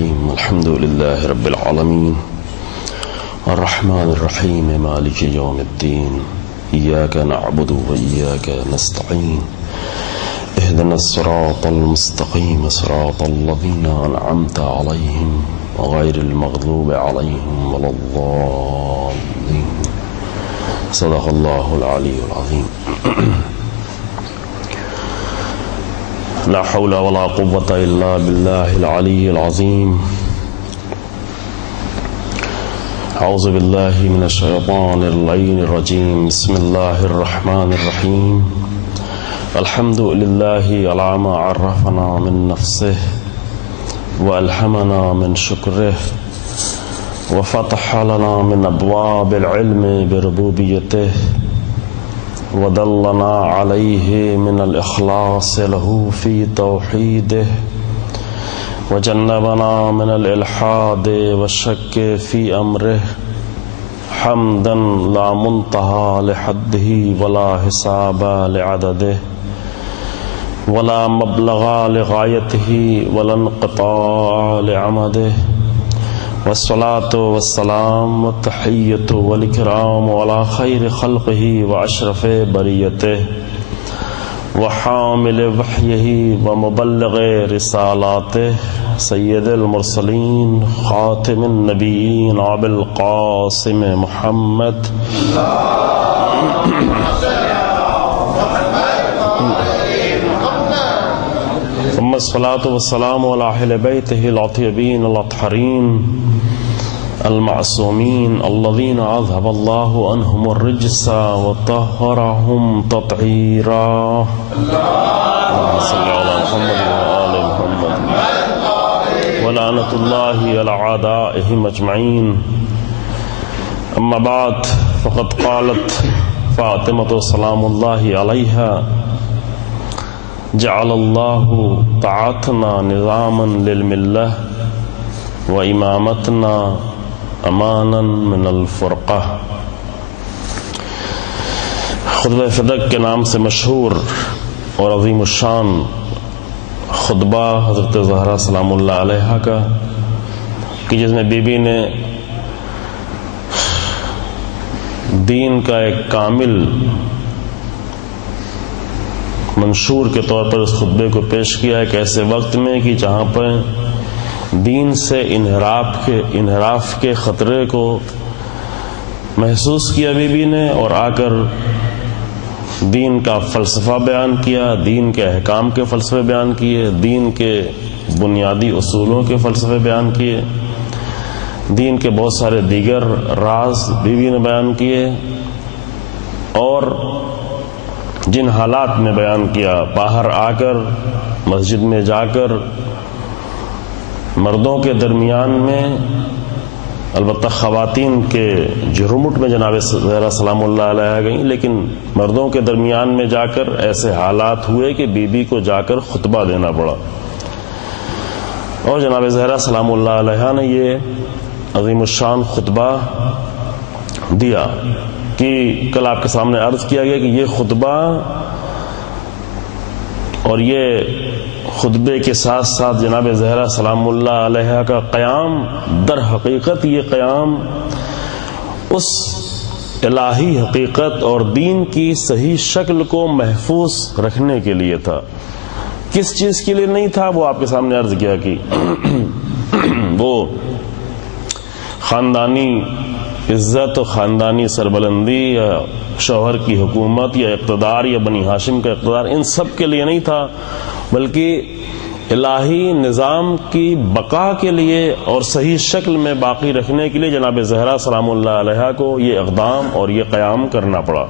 الرحيم الحمد لله رب العالمين الرحمن الرحيم مالك يوم الدين إياك نعبد وإياك نستعين اهدنا الصراط المستقيم صراط الذين أنعمت عليهم غير المغضوب عليهم ولا الضالين صدق الله العلي العظيم. لا حول ولا قوة إلا بالله العلي العظيم. أعوذ بالله من الشيطان اللعين الرجيم. بسم الله الرحمن الرحيم. الحمد لله على ما عرفنا من نفسه وألهمنا من شكره وفتح لنا من أبواب العلم بربوبيته ودلنا عليه من الإخلاص له في توحيده وجنبنا من الإلحاد والشك في أمره حمدا لا منتهى لحده ولا حساب لعدده ولا مبلغ لغايته ولا انقطاع لعمده والصلاة والسلام والتحية والإكرام على خير خلقه وأشرف بريته وحامل وحيه ومبلغ رسالاته سيد المرسلين خاتم النبيين أبي القاسم محمد ثم الصلاة والسلام على أهل بيته الأطيبين الأطهرين المعصومين الذين أذهب الله عنهم الرجس وطهرهم تطهيرا. اللهم صل على محمد وآل محمد ولعنة الله على أعدائهم أجمعين. أما بعد فقد قالت فاطمة سلام الله عليها جعل الله طاعتنا نظاما للملة وإمامتنا امانا من الفرقہ. خطبہ فدق کے نام سے مشہور اور عظیم الشان خطبہ حضرت زہرا سلام اللہ علیہا کا کہ جس میں بی بی نے دین کا ایک کامل منشور کے طور پر اس خطبے کو پیش کیا ہے کہ ایسے وقت میں کہ جہاں پر دین سے انحراف کے خطرے کو محسوس کیا بی بی نے اور آ کر دین کا فلسفہ بیان کیا، دین کے احکام کے فلسفے بیان کیے، دین کے بنیادی اصولوں کے فلسفے بیان کیے، دین کے بہت سارے دیگر راز بی بی نے بیان کیے اور جن حالات میں بیان کیا، باہر آ کر مسجد میں جا کر مردوں کے درمیان میں، البتہ خواتین کے جھرمٹ میں جناب زہرا سلام اللہ علیہ گئیں، لیکن مردوں کے درمیان میں جا کر ایسے حالات ہوئے کہ بی بی کو جا کر خطبہ دینا پڑا اور جناب زہرا سلام اللہ علیہ نے یہ عظیم الشان خطبہ دیا کہ کل آپ کے سامنے عرض کیا گیا کہ یہ خطبہ اور یہ خطبے کے ساتھ ساتھ جناب زہرا سلام اللہ علیہ کا قیام، در حقیقت یہ قیام اس الہی حقیقت اور دین کی صحیح شکل کو محفوظ رکھنے کے لیے تھا. کس چیز کے لیے نہیں تھا وہ آپ کے سامنے عرض کیا کہ وہ خاندانی عزت و خاندانی سربلندی یا شوہر کی حکومت یا اقتدار یا بنی ہاشم کا اقتدار، ان سب کے لیے نہیں تھا، بلکہ الہی نظام کی بقا کے لیے اور صحیح شکل میں باقی رکھنے کے لیے جناب زہرا سلام اللہ علیہ کو یہ اقدام اور یہ قیام کرنا پڑا.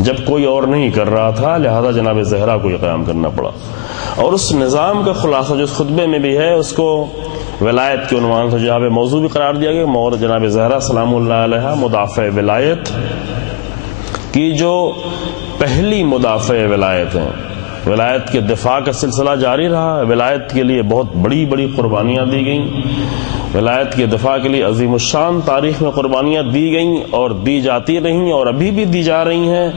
جب کوئی اور نہیں کر رہا تھا لہذا جناب زہرا کو یہ قیام کرنا پڑا. اور اس نظام کا خلاصہ جو اس خطبے میں بھی ہے اس کو ولایت کے عنوان سے جہاں پہ موضوع بھی قرار دیا گیا، اور جناب زہرا سلام اللہ علیہ مدافع ولایت کی جو پہلی مدافع ولایت ہیں. ولایت کے دفاع کا سلسلہ جاری رہا. ولایت کے لیے بہت بڑی بڑی قربانیاں دی گئیں. ولایت کے دفاع کے لیے عظیم الشان تاریخ میں قربانیاں دی گئیں اور دی جاتی رہیں اور ابھی بھی دی جا رہی ہیں،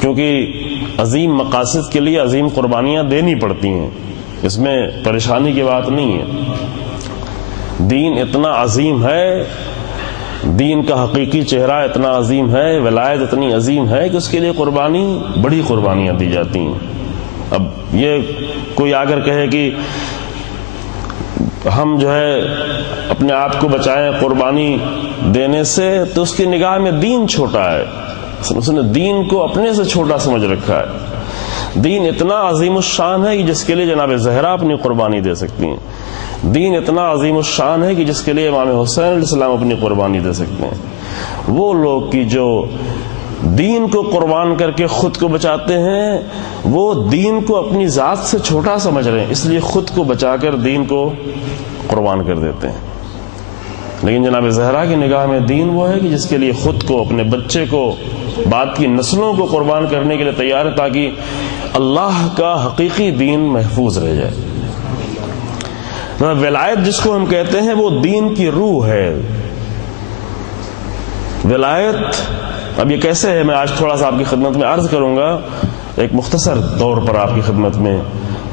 کیونکہ عظیم مقاصد کے لیے عظیم قربانیاں دینی پڑتی ہیں. اس میں پریشانی کی بات نہیں ہے. دین اتنا عظیم ہے، دین کا حقیقی چہرہ اتنا عظیم ہے، ولایت اتنی عظیم ہے کہ اس کے لیے قربانی، بڑی قربانیاں دی جاتی ہیں. اب یہ کوئی آ کر کہے کہ ہم جو ہے اپنے آپ کو بچائیں قربانی دینے سے، تو اس کی نگاہ میں دین چھوٹا ہے، اس نے دین کو اپنے سے چھوٹا سمجھ رکھا ہے. دین اتنا عظیم الشان ہے کہ جس کے لیے جناب زہرا اپنی قربانی دے سکتی ہیں. دین اتنا عظیم الشان ہے کہ جس کے لیے امام حسین علیہ السلام اپنی قربانی دے سکتے ہیں. وہ لوگ کی جو دین کو قربان کر کے خود کو بچاتے ہیں، وہ دین کو اپنی ذات سے چھوٹا سمجھ رہے ہیں، اس لیے خود کو بچا کر دین کو قربان کر دیتے ہیں. لیکن جناب زہرا کی نگاہ میں دین وہ ہے کہ جس کے لیے خود کو، اپنے بچے کو، بعد کی نسلوں کو قربان کرنے کے لیے تیار ہے، تاکہ اللہ کا حقیقی دین محفوظ رہ جائے. ولایت جس کو ہم کہتے ہیں وہ دین کی روح ہے. ولایت اب یہ کیسے ہے، میں آج تھوڑا سا آپ کی خدمت میں عرض کروں گا ایک مختصر طور پر آپ کی خدمت میں،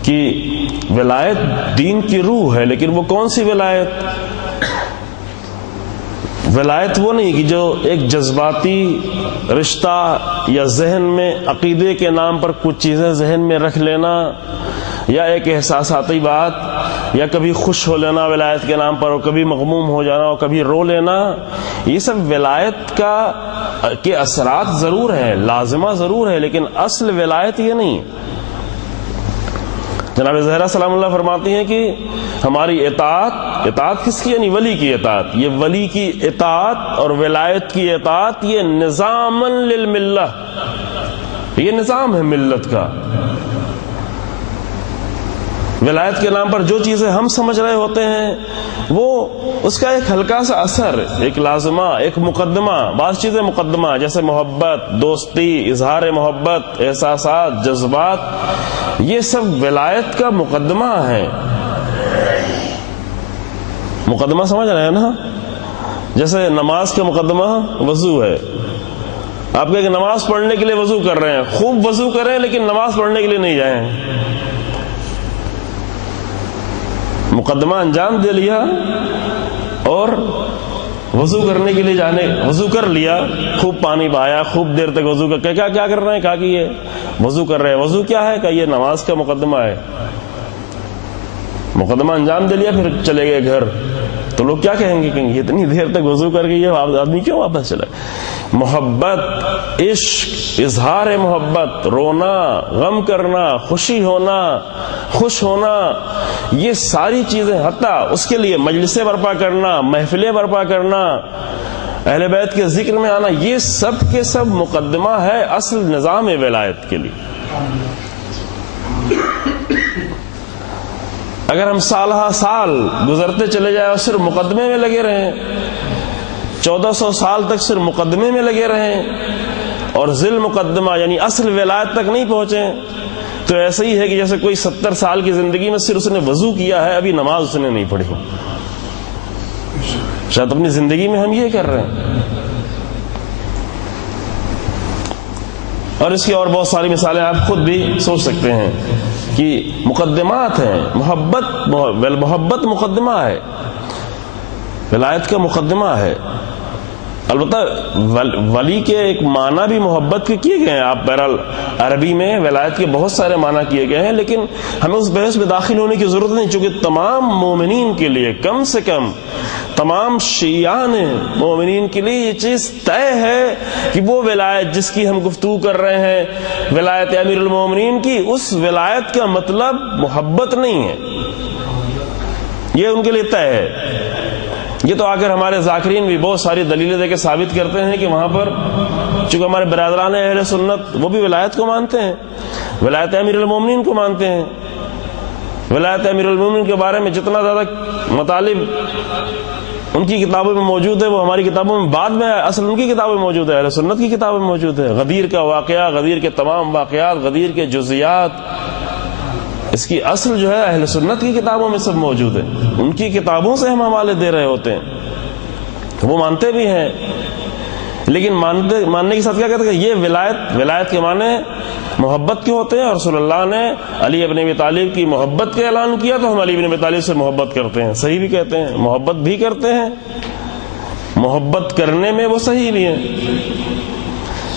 کہ ولایت دین کی روح ہے. لیکن وہ کون سی ولایت؟ ولایت وہ نہیں کہ جو ایک جذباتی رشتہ یا ذہن میں عقیدے کے نام پر کچھ چیزیں ذہن میں رکھ لینا، یا ایک احساساتی بات، یا کبھی خوش ہو لینا ولایت کے نام پر، اور کبھی مغموم ہو جانا، اور کبھی رو لینا. یہ سب ولایت کے اثرات ضرور ہیں، لازمہ ضرور ہے، لیکن اصل ولایت یہ نہیں. جناب زہرا سلام اللہ فرماتی ہیں کہ ہماری اطاعت کس کی؟ یعنی ولی کی اطاعت. یہ ولی کی اطاعت اور ولایت کی اطاعت یہ نظام للملہ، یہ نظام ہے ملت کا. ولایت کے نام پر جو چیزیں ہم سمجھ رہے ہوتے ہیں وہ اس کا ایک ہلکا سا اثر، ایک لازمہ، ایک مقدمہ. بعض چیزیں مقدمہ جیسے محبت، دوستی، اظہار محبت، احساسات، جذبات، یہ سب ولایت کا مقدمہ ہے. مقدمہ سمجھ رہے ہیں نا؟ جیسے نماز کا مقدمہ وضو ہے. آپ کہیں کہ نماز پڑھنے کے لیے وضو کر رہے ہیں، خوب وضو کریں لیکن نماز پڑھنے کے لیے نہیں جائیں. مقدمہ انجام دے لیا اور وضو کرنے کے لیے وضو کر لیا، خوب پانی بہایا، خوب دیر تک وضو کر کیا کر رہے ہیں؟ کہا کہ یہ وضو کر رہے ہیں. وضو کیا ہے؟ کہ یہ نماز کا مقدمہ ہے. مقدمہ انجام دے لیا، پھر چلے گئے گھر، تو لوگ کیا کہیں گے کہ اتنی دیر تک وضو کر کے یہ آدمی کیوں واپس چلا؟ محبت، عشق، اظہار محبت، رونا، غم کرنا، خوشی ہونا، خوش ہونا، یہ ساری چیزیں، حتیٰ اس کے لیے مجلسیں برپا کرنا، محفلیں برپا کرنا، اہل بیت کے ذکر میں آنا، یہ سب کے سب مقدمہ ہے اصل نظام ولایت کے لیے. اگر ہم سالہ سال گزرتے چلے جائیں اور صرف مقدمے میں لگے رہیں، 1400 سال تک صرف مقدمے میں لگے رہیں اور ذل مقدمہ یعنی اصل ولایت تک نہیں پہنچیں، تو ایسا ہی ہے کہ جیسے کوئی 70 سال کی زندگی میں صرف اس نے وضو کیا ہے، ابھی نماز اس نے نہیں پڑھی. شاید اپنی زندگی میں ہم یہ کر رہے ہیں. اور اس کی اور بہت ساری مثالیں آپ خود بھی سوچ سکتے ہیں کہ مقدمات ہیں. محبت مقدمہ ہے، ولایت کا مقدمہ ہے. البتہ ولی کے ایک معنی بھی محبت کے کیے گئے ہیں. آپ بہرحال عربی میں ولایت کے بہت سارے معنی کیے گئے ہیں، لیکن ہمیں اس بحث میں داخل ہونے کی ضرورت نہیں، چونکہ تمام مومنین کے لیے، کم سے کم تمام شیعان مومنین کے لیے یہ چیز طے ہے کہ وہ ولایت جس کی ہم گفتگو کر رہے ہیں، ولایت امیر المومنین کی، اس ولایت کا مطلب محبت نہیں ہے. یہ ان کے لیے طے ہے. یہ تو آخر ہمارے ذاکرین بھی بہت ساری دلیلیں دے کے ثابت کرتے ہیں کہ وہاں پر چونکہ ہمارے برادران اہل سنت وہ بھی ولایت کو مانتے ہیں، ولایت امیر المومنین کو مانتے ہیں. ولایت امیر المومنین کے بارے میں جتنا زیادہ مطالب ان کی کتابوں میں موجود ہے وہ ہماری کتابوں میں بعد میں اصل ان کی کتابوں میں موجود ہے، اہل سنت کی کتابوں میں موجود ہے. غدیر کا واقعہ، غدیر کے تمام واقعات، غدیر کے جزیات، اس کی اصل جو ہے اہل سنت کی کتابوں میں سب موجود ہے. ان کی کتابوں سے ہم حوالے دے رہے ہوتے ہیں، وہ مانتے بھی ہیں. لیکن ماننے کے ساتھ کیا کہتے ہیں کہ یہ ولایت کے معنی محبت کے ہوتے ہیں، اور رسول اللہ نے علی ابن ابی طالب کی محبت کا اعلان کیا تو ہم علی ابن ابی طالب سے محبت کرتے ہیں، صحیح بھی کہتے ہیں، محبت بھی کرتے ہیں، محبت کرنے میں وہ صحیح بھی ہیں۔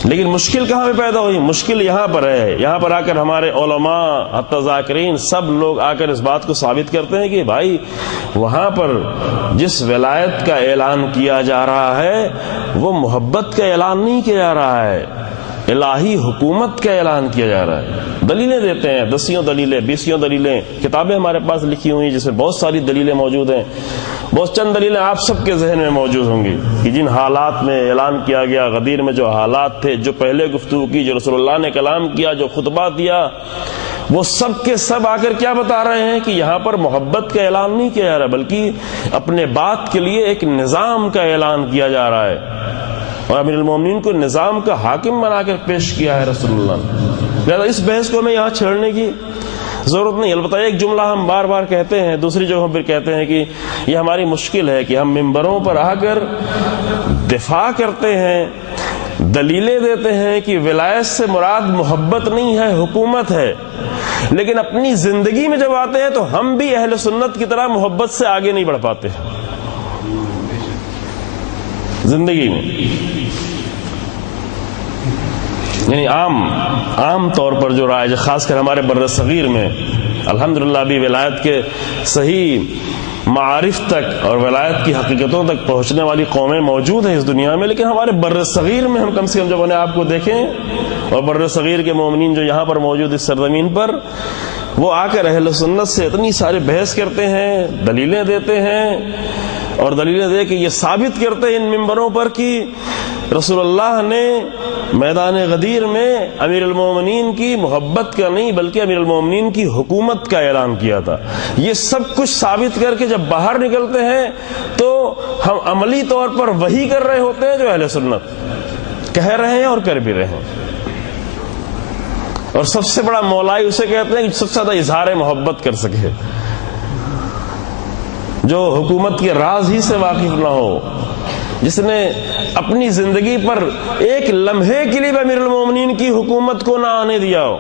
لیکن مشکل کہاں پہ پیدا ہوئی؟ مشکل یہاں پر ہے، یہاں پر آ کر ہمارے علماء حتی ذاکرین سب لوگ آ کر اس بات کو ثابت کرتے ہیں کہ بھائی وہاں پر جس ولایت کا اعلان کیا جا رہا ہے وہ محبت کا اعلان نہیں کیا جا رہا ہے، الہی حکومت کا اعلان کیا جا رہا ہے۔ دلیلیں دیتے ہیں، 10 دلیلیں، 20 دلیلیں، کتابیں ہمارے پاس لکھی ہوئی جس میں بہت ساری دلیلیں موجود ہیں۔ بہت چند دلیلیں آپ سب کے ذہن میں موجود ہوں گی کہ جن حالات میں اعلان کیا گیا، غدیر میں جو حالات تھے، جو پہلے گفتگو کی، جو رسول اللہ نے کلام کیا، جو خطبہ دیا، وہ سب کے سب آ کر کیا بتا رہے ہیں کہ یہاں پر محبت کا اعلان نہیں کیا جا رہا بلکہ اپنے بات کے لیے ایک نظام کا اعلان کیا جا رہا ہے، اور امیر المومنین کو نظام کا حاکم بنا کر پیش کیا ہے رسول اللہ نے۔ لہذا اس بحث کو ہمیں یہاں چھیڑنے کی ضرورت نہیں۔ البتہ ایک جملہ ہم بار بار کہتے ہیں، دوسری جگہ ہم پھر کہتے ہیں کہ یہ ہماری مشکل ہے کہ ہم ممبروں پر آ کر دفاع کرتے ہیں، دلیلیں دیتے ہیں کہ ولایت سے مراد محبت نہیں ہے، حکومت ہے، لیکن اپنی زندگی میں جب آتے ہیں تو ہم بھی اہل سنت کی طرح محبت سے آگے نہیں بڑھ پاتے زندگی میں۔ یعنی عام طور پر جو رائج ہے، خاص کر ہمارے بر صغیر میں الحمدللہ ابھی ولایت کے صحیح معارف تک اور ولایت کی حقیقتوں تک پہنچنے والی قومیں موجود ہیں اس دنیا میں، لیکن ہمارے بر صغیر میں ہم کم سے کم جب انہیں آپ کو دیکھیں، اور بر صغیر کے مومنین جو یہاں پر موجود اس سرزمین پر، وہ آ کر اہل سنت سے اتنی سارے بحث کرتے ہیں، دلیلیں دیتے ہیں، اور دلیلیں دے کے یہ ثابت کرتے ہیں ان ممبروں پر کہ رسول اللہ نے میدان غدیر میں امیر المومنین کی محبت کا نہیں بلکہ امیر المومنین کی حکومت کا اعلان کیا تھا۔ یہ سب کچھ ثابت کر کے جب باہر نکلتے ہیں تو ہم عملی طور پر وہی کر رہے ہوتے ہیں جو اہل سنت کہہ رہے ہیں اور کر بھی رہے ہیں۔ اور سب سے بڑا مولائی اسے کہتے ہیں کہ سب سے زیادہ اظہار محبت کر سکے، جو حکومت کے راز ہی سے واقف نہ ہو، جس نے اپنی زندگی پر ایک لمحے کے لیے بھی امیر المومنین کی حکومت کو نہ آنے دیا ہو۔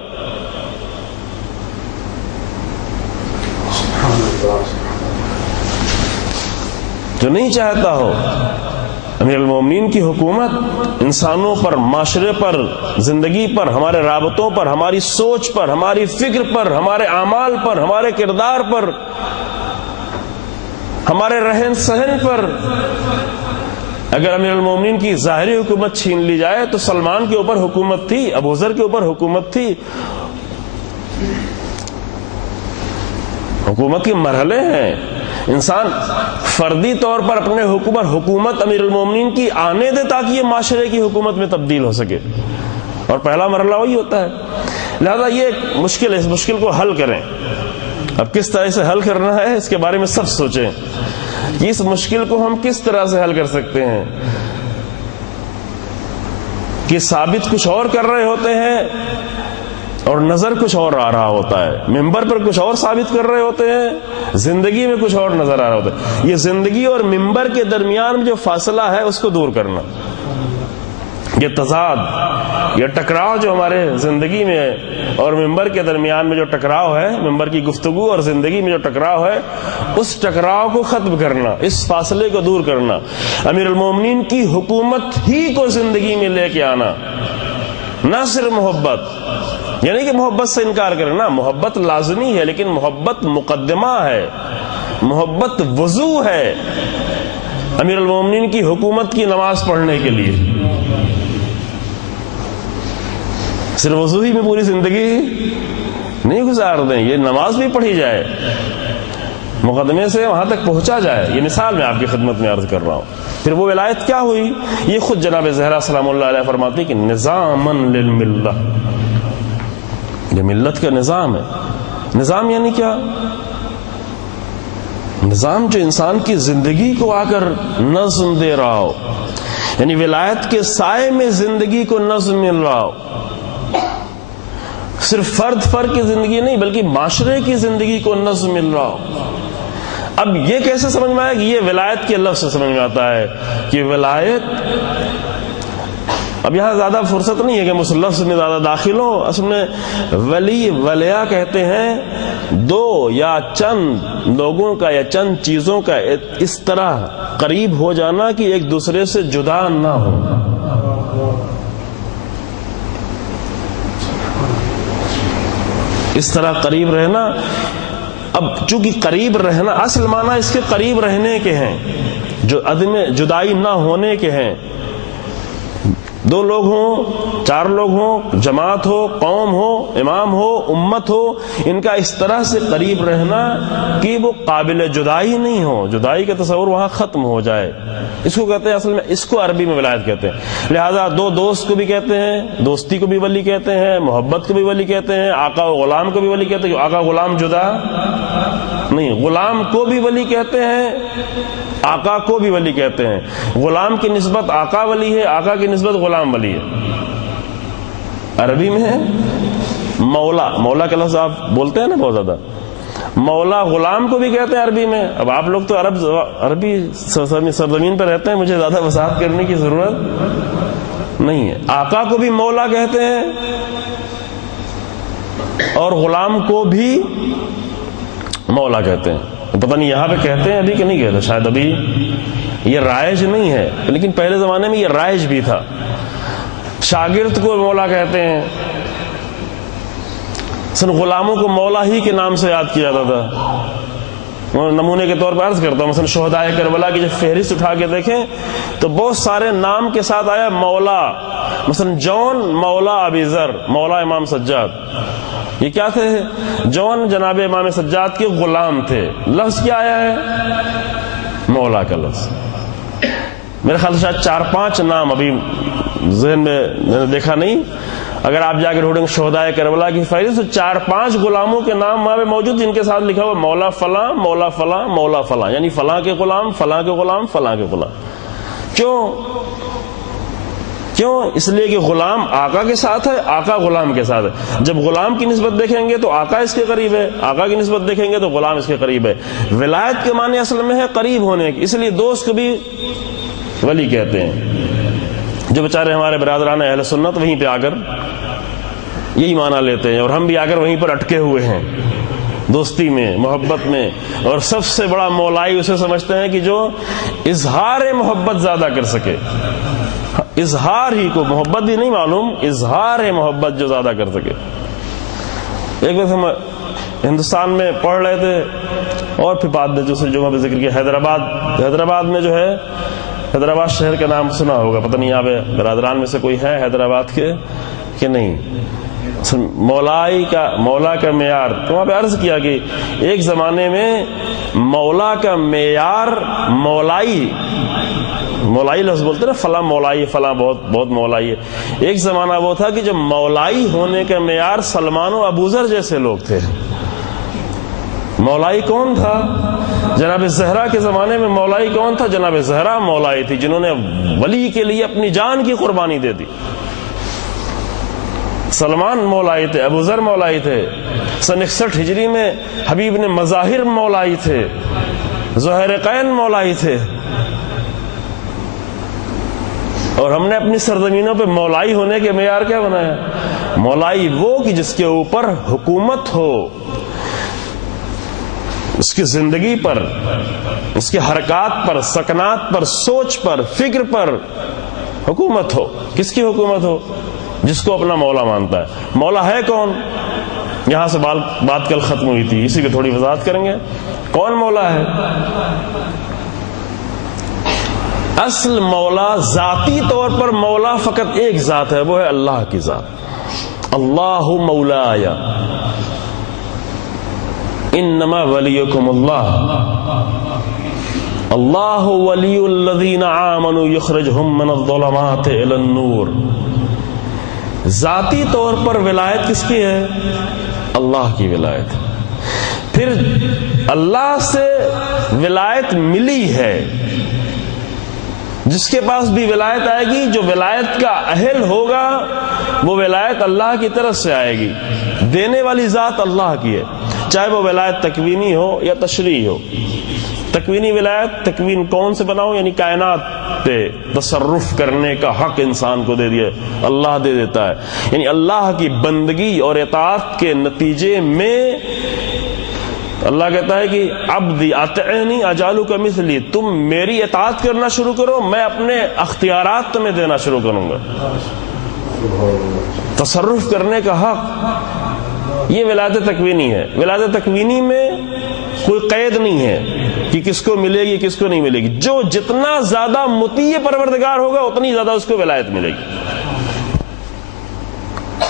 جو نہیں چاہتا ہو امیر المومنین کی حکومت انسانوں پر، معاشرے پر، زندگی پر، ہمارے رابطوں پر، ہماری سوچ پر، ہماری فکر پر، ہمارے اعمال پر، ہمارے کردار پر، ہمارے رہن سہن پر اگر امیر المومنین کی ظاہری حکومت چھین لی جائے تو سلمان کے اوپر حکومت تھی، ابو ذر کے اوپر حکومت تھی۔ حکومت کے مرحلے ہیں، انسان فردی طور پر اپنے حکومت امیر المومنین کی آنے دے تاکہ یہ معاشرے کی حکومت میں تبدیل ہو سکے، اور پہلا مرحلہ وہی ہوتا ہے۔ لہذا یہ ایک مشکل ہے، اس مشکل کو حل کریں۔ اب کس طرح سے حل کرنا ہے اس کے بارے میں سب سوچیں کہ اس مشکل کو ہم کس طرح سے حل کر سکتے ہیں، کہ ثابت کچھ اور کر رہے ہوتے ہیں اور نظر کچھ اور آ رہا ہوتا ہے، ممبر پر کچھ اور ثابت کر رہے ہوتے ہیں، زندگی میں کچھ اور نظر آ رہا ہوتا ہے۔ یہ زندگی اور ممبر کے درمیان جو فاصلہ ہے اس کو دور کرنا، یہ تضاد، یہ ٹکراؤ جو ہمارے زندگی میں ہے اور ممبر کے درمیان میں جو ٹکراؤ ہے، ممبر کی گفتگو اور زندگی میں جو ٹکراؤ ہے، اس ٹکراؤ کو ختم کرنا، اس فاصلے کو دور کرنا، امیر المومنین کی حکومت ہی کو زندگی میں لے کے آنا، نہ صرف محبت، یعنی کہ محبت سے انکار کرنا، محبت لازمی ہے لیکن محبت مقدمہ ہے، محبت وضو ہے امیر المومنین کی حکومت کی نماز پڑھنے کے لیے۔ صرف وضو ہی میں پوری زندگی نہیں گزار دیں، یہ نماز بھی پڑھی جائے، مقدمے سے وہاں تک پہنچا جائے۔ یہ مثال میں آپ کی خدمت میں عرض کر رہا ہوں۔ پھر وہ ولایت کیا ہوئی؟ یہ خود جناب زہرا سلام اللہ علیہ فرماتی کہ نظاماً للملہ، یہ ملت کا نظام ہے۔ نظام یعنی کیا؟ نظام جو انسان کی زندگی کو آ کر نظم دے رہا ہو، یعنی ولایت کے سائے میں زندگی کو نظم مل رہا ہو، صرف فرد کی زندگی نہیں بلکہ معاشرے کی زندگی کو نظم مل رہا ہو۔ اب یہ کیسے سمجھ میں آیا کہ یہ ولایت کے لفظ سے سمجھ میں آتا ہے کہ ولایت اب یہاں زیادہ فرصت نہیں ہے کہ مثلث میں زیادہ داخل ہو. اصل میں ولی ولیہ کہتے ہیں دو یا چند لوگوں کا یا چند چیزوں کا اس طرح قریب ہو جانا کہ ایک دوسرے سے جدا نہ ہو. اس طرح قریب رہنا. اب چونکہ قریب رہنا اصل معنی اس کے قریب رہنے کے ہیں، جو عدم جدائی نہ ہونے کے ہیں. دو لوگ ہوں، چار لوگ ہوں، جماعت ہو، قوم ہو، امام ہو، امت ہو، ان کا اس طرح سے قریب رہنا کہ وہ قابل جدائی نہیں ہو، جدائی کا تصور وہاں ختم ہو جائے. اس کو کہتے ہیں اصل میں، اس کو عربی میں ولایت کہتے ہیں. لہذا دو دوست کو بھی کہتے ہیں، دوستی کو بھی ولی کہتے ہیں، محبت کو بھی ولی کہتے ہیں، آقا و غلام کو بھی ولی کہتے ہیں. آقا غلام جدا نہیں، غلام کو بھی ولی کہتے ہیں، آقا کو بھی ولی کہتے ہیں. غلام کی نسبت آقا ولی ہے، آقا کی نسبت غلام ولی ہے. عربی میں ہے مولا. مولا کا لفظ آپ بولتے ہیں نا بہت زیادہ. مولا غلام کو بھی کہتے ہیں عربی میں. اب آپ لوگ تو عربی سرزمین پہ رہتے ہیں، مجھے زیادہ وضاحت کرنے کی ضرورت نہیں ہے. آقا کو بھی مولا کہتے ہیں اور غلام کو بھی مولا کہتے ہیں. پتہ نہیں یہاں پہ کہتے ہیں ابھی کہ نہیں کہتے، شاید ابھی یہ رائج نہیں ہے، لیکن پہلے زمانے میں یہ رائج بھی تھا. شاگرد کو مولا کہتے ہیں. غلاموں کو مولا ہی کے نام سے یاد کیا جاتا تھا. نمونے کے طور پر عرض کرتا ہوں، مثلا شہدائے کربلا کی جب فہرست اٹھا کے دیکھیں تو بہت سارے نام کے ساتھ آیا مولا. مثلا جون مولا ابی ذر، مولا امام سجاد. یہ کیا تھے؟ جون جناب امام سجاد کے غلام تھے. لفظ کیا آیا ہے؟ مولا کا لفظ. میرے خیال سے شاید 4-5 نام ابھی ذہن میں دیکھا نہیں. اگر آپ جا کے ڈھونڈیں شہدائے کربلا کی فہرست تو 4-5 غلاموں کے نام وہاں پہ موجود، جن کے ساتھ لکھا ہوا مولا فلاں، مولا فلاں، مولا فلاں، یعنی فلاں کے غلام، فلاں کے غلام، فلاں کے غلام. کیوں؟ اس لیے کہ غلام آقا کے ساتھ ہے، آقا غلام کے ساتھ ہے. جب غلام کی نسبت دیکھیں گے تو آقا اس کے قریب ہے، آقا کی نسبت دیکھیں گے تو غلام اس کے قریب ہے. ولایت کے معنی اصل میں ہے قریب ہونے کی. اس لیے دوست کو بھی ولی کہتے ہیں. جو بیچارے ہمارے برادران اہل سنت وہیں پہ آ کر یہی معنی لیتے ہیں، اور ہم بھی آ کر وہیں پر اٹکے ہوئے ہیں دوستی میں، محبت میں. اور سب سے بڑا مولائی اسے سمجھتے ہیں کہ جو اظہار محبت زیادہ کر سکے. اظہار ہی کو، محبت بھی نہیں معلوم، اظہار محبت جو زیادہ کر سکے. ایک وقت ہم ہندوستان میں پڑھ رہے تھے اور پھر بعد میں دوسرے جگہوں پہ ذکر کیا، حیدرآباد میں جو ہے، حیدرآباد شہر کا نام سنا ہوگا، پتہ نہیں آپ برادران میں سے کوئی ہے حیدرآباد کے کہ نہیں. مولا کا معیار تو وہاں پہ عرض کیا کہ ایک زمانے میں مولا کا معیار مولائی لفظ بولتے نا، فلاں مولائی، فلاں بہت مولائی ہے. ایک زمانہ وہ تھا کہ جب مولائی ہونے کا معیار سلمان و ابوذر جیسے لوگ تھے. مولائی کون تھا؟ جناب زہرا کے زمانے میں مولائی کون تھا؟ جناب زہرا مولائی تھی، جنہوں نے ولی کے لیے اپنی جان کی قربانی دے دی. سلمان مولائی تھے، ابوذر مولائی تھے. سن 61 ہجری میں حبیب نے مظاہر مولائی تھے، زہرقین مولائی تھے. اور ہم نے اپنی سرزمینوں پہ مولائی ہونے کے معیار کیا بنایا؟ مولائی وہ کہ جس کے اوپر حکومت ہو، اس کی زندگی پر، اس کے حرکات پر، سکنات پر، سوچ پر، فکر پر حکومت ہو. کس کی حکومت ہو؟ جس کو اپنا مولا مانتا ہے. مولا ہے کون؟ یہاں سے بات کل ختم ہوئی تھی، اسی کی تھوڑی وضاحت کریں گے. کون مولا ہے؟ اصل مولا، ذاتی طور پر مولا فقط ایک ذات ہے، وہ ہے اللہ کی ذات. اللہ مولایا انما ولیکم اللہ ولی الذین آمنوا یخرجہم من الظلمات الی النور. ذاتی طور پر ولایت کس کی ہے؟ اللہ کی ولایت. پھر اللہ سے ولایت ملی ہے. جس کے پاس بھی ولایت آئے گی، جو ولایت کا اہل ہوگا، وہ ولایت اللہ کی طرف سے آئے گی. دینے والی ذات اللہ کی ہے. چاہے وہ ولایت تکوینی ہو یا تشریعی ہو. تکوینی ولایت، تکوین کون سے بناؤ، یعنی کائنات پہ تصرف کرنے کا حق انسان کو دے دیا، اللہ دے دیتا ہے. یعنی اللہ کی بندگی اور اطاعت کے نتیجے میں اللہ کہتا ہے کہ عبدی اطعنی اجعلک مثلی، تم میری اطاعت کرنا شروع کرو، میں اپنے اختیارات تمہیں دینا شروع کروں گا. تصرف کرنے کا حق، یہ ولایت تکوینی ہے. ولایت تکوینی میں کوئی قید نہیں ہے کہ کس کو ملے گی کس کو نہیں ملے گی. جو جتنا زیادہ مطیع پروردگار ہوگا اتنی زیادہ اس کو ولایت ملے گی.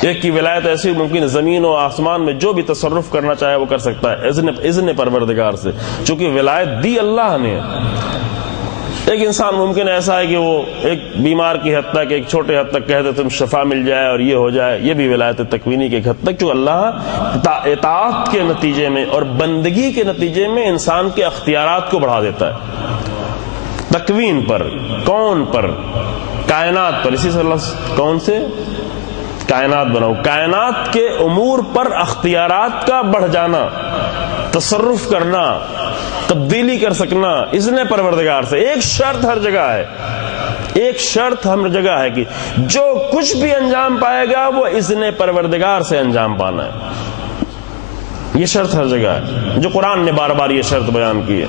ایک کی ولایت ایسی ممکن زمین و آسمان میں جو بھی تصرف کرنا چاہے وہ کر سکتا ہے اذن پروردگار سے، چونکہ ولایت دی اللہ نے. ایک انسان ممکن ایسا ہے کہ وہ ایک بیمار کی حد تک، ایک چھوٹے حد تک کہتے تم شفا مل جائے اور یہ ہو جائے، یہ بھی ولایت تکوینی کی حد تک، جو اللہ اطاعت کے نتیجے میں اور بندگی کے نتیجے میں انسان کے اختیارات کو بڑھا دیتا ہے. تکوین پر، کون پر، کائنات پر. اسی سے اللہ کون سے کائنات بناؤ، کائنات کے امور پر اختیارات کا بڑھ جانا، تصرف کرنا، تبدیلی کر سکنا اذن پروردگار سے. ایک شرط ہر جگہ ہے، ایک شرط ہر جگہ ہے کہ جو کچھ بھی انجام پائے گا وہ اذن پروردگار سے انجام پانا ہے. یہ شرط ہر جگہ ہے، جو قرآن نے بار بار یہ شرط بیان کی ہے.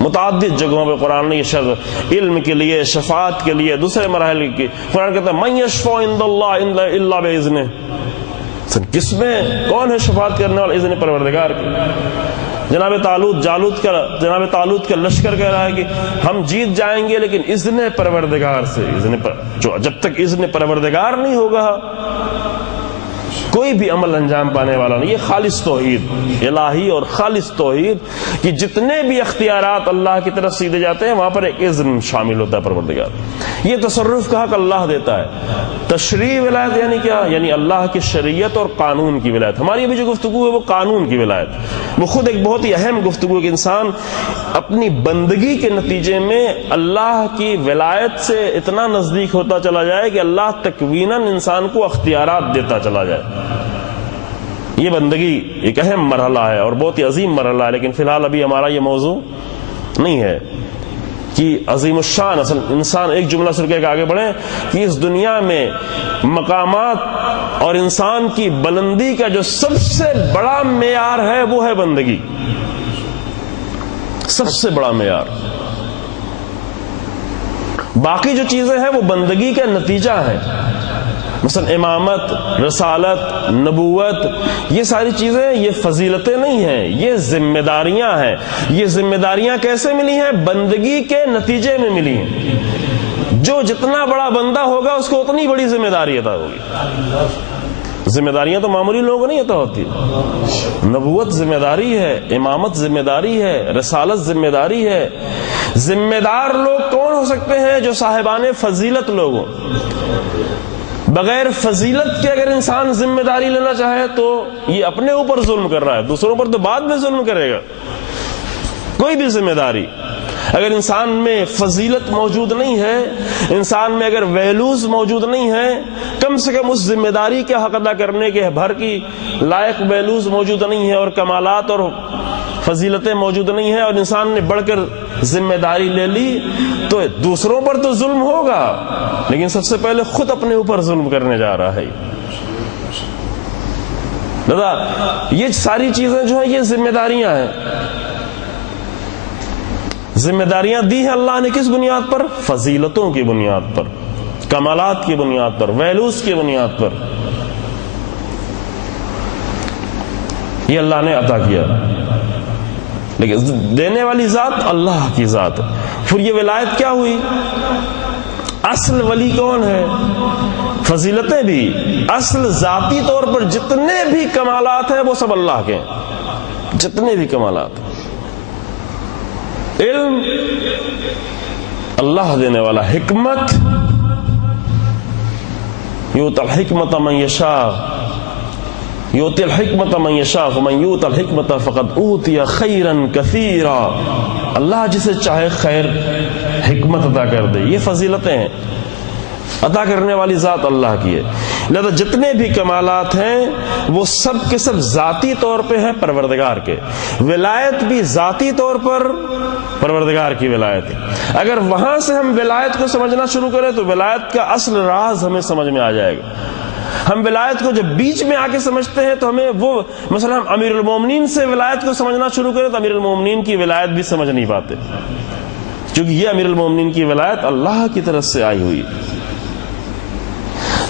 متعدد جگہوں پہ قرآن نے یہ شرط، علم کے لیے، شفاعت کے لیے، دوسرے مراحل کی. قرآن کہتا ہے من یشفع عند اللہ الا باذنہ. کس میں کون ہے شفاعت کرنے والا؟ اذن پروردگار کی. جناب طالوت کا لشکر کہہ رہا ہے کہ ہم جیت جائیں گے لیکن اذن پروردگار سے. جب تک اذن پروردگار نہیں ہوگا کوئی بھی عمل انجام پانے والا نہیں. یہ خالص توحید الہی اور خالص توحید کہ جتنے بھی اختیارات اللہ کی طرف سیدھے جاتے ہیں وہاں پر ایک اذن شامل ہوتا ہے پروردگار. یہ تصرف کا حق اللہ دیتا ہے. تشریعی ولایت یعنی کیا؟ یعنی اللہ کی شریعت اور قانون کی ولایت. ہماری ابھی جو گفتگو ہے وہ قانون کی ولایت، وہ خود ایک بہت ہی اہم گفتگو ہے کہ انسان اپنی بندگی کے نتیجے میں اللہ کی ولایت سے اتنا نزدیک ہوتا چلا جائے کہ اللہ تکویناً انسان کو اختیارات دیتا چلا جائے. یہ بندگی ایک اہم مرحلہ ہے اور بہت ہی عظیم مرحلہ ہے، لیکن فی الحال ابھی ہمارا یہ موضوع نہیں ہے کہ عظیم الشان. اصل انسان ایک جملہ سن کے آگے بڑھیں کہ اس دنیا میں مقامات اور انسان کی بلندی کا جو سب سے بڑا معیار ہے وہ ہے بندگی. سب سے بڑا معیار. باقی جو چیزیں ہیں وہ بندگی کا نتیجہ ہے. مثلا امامت، رسالت، نبوت، یہ ساری چیزیں یہ فضیلتیں نہیں ہیں، یہ ذمہ داریاں ہیں. یہ ذمہ داریاں کیسے ملی ہیں؟ بندگی کے نتیجے میں ملی ہیں. جو جتنا بڑا بندہ ہوگا اس کو اتنی بڑی ذمہ داری عطا ہوگی. ذمہ داریاں تو معمولی لوگوں کو نہیں عطا ہوتی. نبوت ذمہ داری ہے، امامت ذمہ داری ہے، رسالت ذمہ داری ہے. ذمہ دار لوگ کون ہو سکتے ہیں؟ جو صاحبان فضیلت لوگ ہوں. بغیر فضیلت کے اگر انسان ذمہ داری لینا چاہے تو یہ اپنے اوپر ظلم کر رہا ہے، دوسروں پر تو بعد میں ظلم کرے گا. کوئی بھی ذمہ داری اگر انسان میں فضیلت موجود نہیں ہے، انسان میں اگر ویلوز موجود نہیں ہے، کم سے کم اس ذمہ داری کے حق ادا کرنے کے بھر کی لائق ویلوز موجود نہیں ہے اور کمالات اور فضیلتیں موجود نہیں ہیں، اور انسان نے بڑھ کر ذمہ داری لے لی تو دوسروں پر تو ظلم ہوگا لیکن سب سے پہلے خود اپنے اوپر ظلم کرنے جا رہا ہے. دادا یہ ساری چیزیں جو ہیں یہ ذمہ داریاں ہیں. ذمہ داریاں دی ہیں اللہ نے کس بنیاد پر؟ فضیلتوں کی بنیاد پر، کمالات کی بنیاد پر، ویلوز کی بنیاد پر. یہ اللہ نے عطا کیا، لیکن دینے والی ذات اللہ کی ذات. پھر یہ ولایت کیا ہوئی؟ اصل ولی کون ہے؟ فضیلتیں بھی، اصل ذاتی طور پر جتنے بھی کمالات ہیں وہ سب اللہ کے ہیں. جتنے بھی کمالات. علم اللہ دینے والا، حکمت یؤتی الحکمت من یشاء، یؤتی الحکمت من یشاء فمن یؤت الحکمت فقد اوتی خیرا کثیرا. اللہ جسے چاہے خیر حکمت عطا کر دے. یہ فضیلتیں ہیں، عطا کرنے والی ذات اللہ کی ہے. لہذا جتنے بھی کمالات ہیں وہ سب کے سب ذاتی طور پہ ہیں پروردگار کے. ولایت بھی ذاتی طور پر پروردگار کی ولایت ہے. اگر وہاں سے ہم ولایت کو سمجھنا شروع کریں تو ولایت کا اصل راز ہمیں سمجھ میں آ جائے گا. ہم ولایت کو جب بیچ میں آ کے سمجھتے ہیں تو ہمیں وہ مثلا ہم امیر المومنین سے ولایت کو سمجھنا شروع کریں تو امیر المومنین کی ولایت بھی سمجھ نہیں پاتے، کیونکہ یہ امیر المومنین کی ولایت اللہ کی طرف سے آئی ہوئی.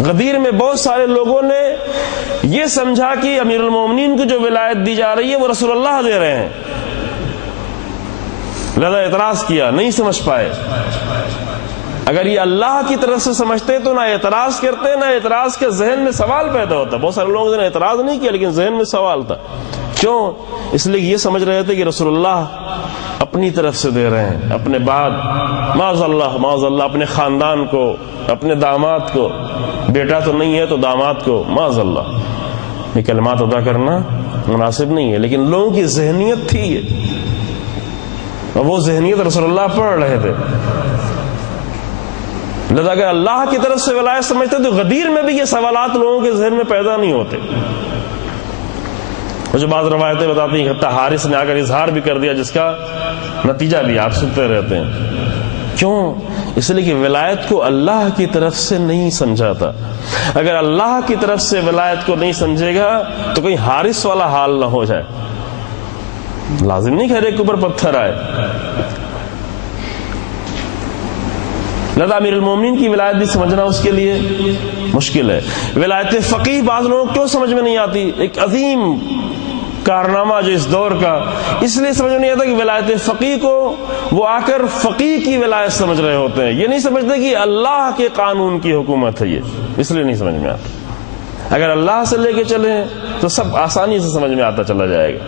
غدیر میں بہت سارے لوگوں نے یہ سمجھا کہ امیر المومنین کو جو ولایت دی جا رہی ہے وہ رسول اللہ دے رہے ہیں، لہذا اعتراض کیا، نہیں سمجھ پائے. اگر یہ اللہ کی طرف سے سمجھتے تو نہ اعتراض کرتے، نہ اعتراض کے ذہن میں سوال پیدا ہوتا. بہت سارے لوگوں نے اعتراض نہیں کیا لیکن ذہن میں سوال تھا. کیوں؟ اس لیے یہ سمجھ رہے تھے کہ رسول اللہ اپنی طرف سے دے رہے ہیں، اپنے بعد معاذ اللہ اپنے خاندان کو، اپنے داماد کو، بیٹا تو نہیں ہے تو داماد کو، معاذ اللہ. یہ کلمات ادا کرنا مناسب نہیں ہے، لیکن لوگوں کی ذہنیت تھی یہ، اور وہ ذہنیت رسول اللہ پڑھ رہے تھے. لہذا اگر اللہ کی طرف سے ولایت سمجھتے تو غدیر میں بھی یہ سوالات لوگوں کے ذہن میں پیدا نہیں ہوتے. جو بعض روایتیں بتاتی ہیں حتیٰ حارث نے آ کر اظہار بھی کر دیا، جس کا نتیجہ بھی آپ سنتے رہتے ہیں. کیوں؟ اس لیے کہ ولایت کو اللہ کی طرف سے نہیں سمجھا تھا. اگر اللہ کی طرف سے ولایت کو نہیں سمجھے گا تو کہیں حارث والا حال نہ ہو جائے. لازم نہیں کہ ہر ایک کے اوپر پتھر آئے. لہذا امیر المومنین کی ولایت بھی سمجھنا اس کے لیے مشکل ہے. ولایت فقیہ بعض لوگوں کو کیوں سمجھ میں نہیں آتی؟ ایک عظیم کارنامہ جو اس دور کا، اس لیے سمجھ میں نہیں آتا کہ ولایت فقیہ کو وہ آ کر فقیہ کی ولایت سمجھ رہے ہوتے ہیں. یہ نہیں سمجھتے کہ اللہ کے قانون کی حکومت ہے، یہ اس لیے نہیں سمجھ میں آتا. اگر اللہ سے لے کے چلیں تو سب آسانی سے سمجھ میں آتا چلا جائے گا.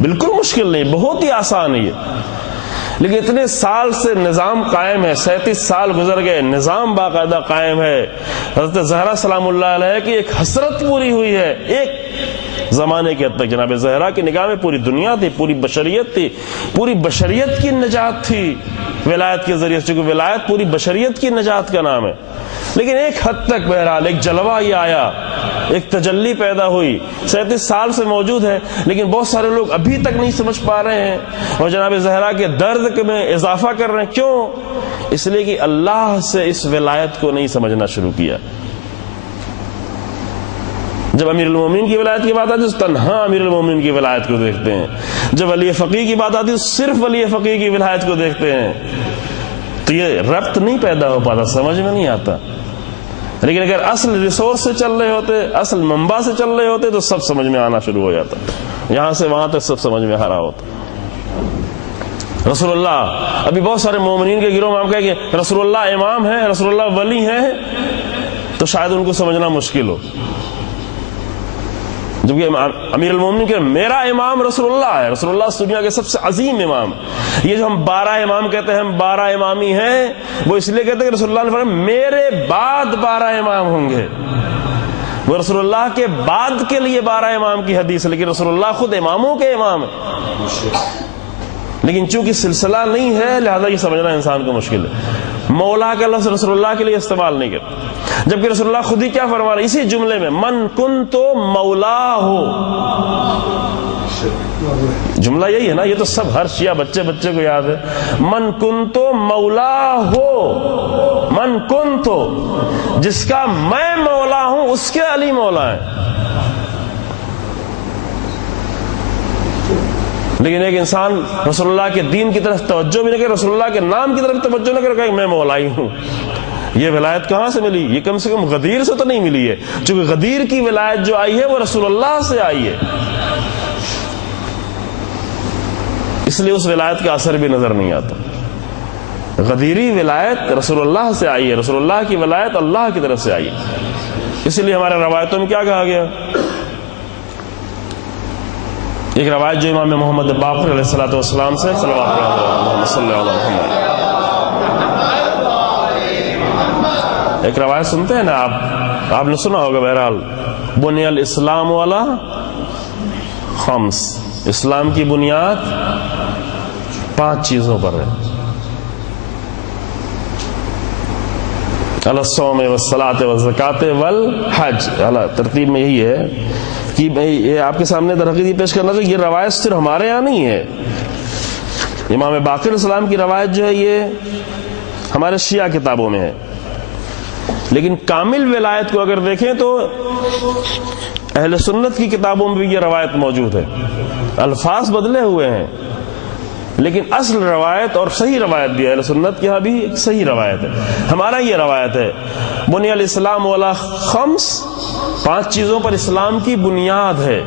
بالکل مشکل نہیں، بہت ہی آسان ہے یہ. لیکن اتنے سال سے نظام قائم ہے، 37 سال گزر گئے، نظام باقاعدہ قائم ہے. حضرت زہرا سلام اللہ علیہ کی ایک حسرت پوری ہوئی ہے. ایک زمانے کے حد تک جناب زہرا کی نگاہ میں پوری دنیا تھی، پوری بشریت تھی، پوری بشریت کی نجات تھی ولایت کے ذریعے، چونکہ ولایت پوری بشریت کی نجات کا نام ہے. لیکن ایک حد تک بہرحال ایک جلوہ یہ آیا، ایک تجلی پیدا ہوئی، 37 سال سے موجود ہے، لیکن بہت سارے لوگ ابھی تک نہیں سمجھ پا رہے ہیں اور جناب زہرا کے درد میں اضافہ کر رہے ہیں. کیوں؟ اس لیے کہ اللہ سے اس ولایت کو نہیں سمجھنا شروع کیا. جب امیر المومنین کی ولایت کی بات آتی ہے تو تنہا امیر المومنین کی ولایت کو دیکھتے ہیں. جب ولی فقیہ کی بات آتی ہے تو صرف ولی فقیہ کی ولایت کو دیکھتے ہیں. تو یہ ربط نہیں پیدا ہو پاتا، سمجھ میں نہیں آتا. لیکن اگر اصل ریسورس سے چل رہے ہوتے، اصل منبع سے چل رہے ہوتے تو سب سمجھ میں آنا شروع ہو جاتا. یہاں سے وہاں تک سب سمجھ میں آ رہا ہوتا. رسول اللہ، ابھی بہت سارے مومنین کے گروہ میں ہم کہیں کہ رسول اللہ امام ہے، رسول اللہ ولی ہیں، تو شاید ان کو سمجھنا مشکل ہو. جبکہ امیر المومنین کہ میرا امام رسول اللہ ہے، رسول اللہ دنیا کے سب سے عظیم امام. یہ جو ہم 12 امام کہتے ہیں، ہم 12 امامی ہیں، وہ اس لیے کہتے ہیں کہ رسول اللہ نے فرمایا میرے بعد 12 امام ہوں گے. وہ رسول اللہ کے بعد کے لیے 12 امام کی حدیث ہے، لیکن رسول اللہ خود اماموں کے امام ہے. لیکن چونکہ سلسلہ نہیں ہے لہذا یہ سمجھنا انسان کو مشکل ہے. مولا کا لفظ رسول اللہ کے لیے استعمال نہیں کرتے، جبکہ رسول اللہ خود ہی کیا فرما رہے اسی جملے میں، من کنتو مولا ہو. جملہ یہی ہے نا، یہ تو سب ہر شیعہ بچے کو یاد ہے. من کنتو مولا ہو، من کنتو، جس کا میں مولا ہوں اس کے علی مولا ہے. لیکن ایک انسان رسول اللہ کے دین کی طرف توجہ بھی نہ کرے، رسول اللہ کے نام کی طرف توجہ نہ کرے کہ میں مولا ہی ہوں. یہ ولایت کہاں سے ملی؟ یہ کم سے کم غدیر سے تو نہیں ملی ہے، چونکہ غدیر کی ولایت جو آئی ہے وہ رسول اللہ سے آئی ہے، اس لیے اس ولایت کا اثر بھی نظر نہیں آتا. غدیری ولایت رسول اللہ سے آئی ہے، رسول اللہ کی ولایت اللہ کی طرف سے آئی ہے. اسی لیے ہمارے روایتوں میں کیا کہا گیا؟ ایک روایت جو امام محمد باقر علیہ الصلوۃ والسلام سے صلوات اللہ صلی اللہ علیہ وسلم، ایک روایت سنتے ہیں نا آپ نے سنا ہوگا بہرحال، بنی الاسلام والا خمس، اسلام کی بنیاد 5 چیزوں پر ہے. الصوم والصلاۃ والزکوٰۃ والحج، ترتیب میں یہی ہے کہ یہ آپ کے سامنے درحقیقت پیش کرنا چاہیے. یہ روایت صرف ہمارے یہاں نہیں ہے. امام باقر السلام کی روایت جو ہے یہ ہمارے شیعہ کتابوں میں ہے، لیکن کامل ولایت کو اگر دیکھیں تو اہل سنت کی کتابوں میں بھی یہ روایت موجود ہے. الفاظ بدلے ہوئے ہیں لیکن اصل روایت اور صحیح روایت بھی ہے. اہل سنت کی یہاں بھی ایک صحیح روایت ہے. ہمارا یہ روایت ہے بنی الاسلام علی خمس، 5 چیزوں پر اسلام کی بنیاد ہے.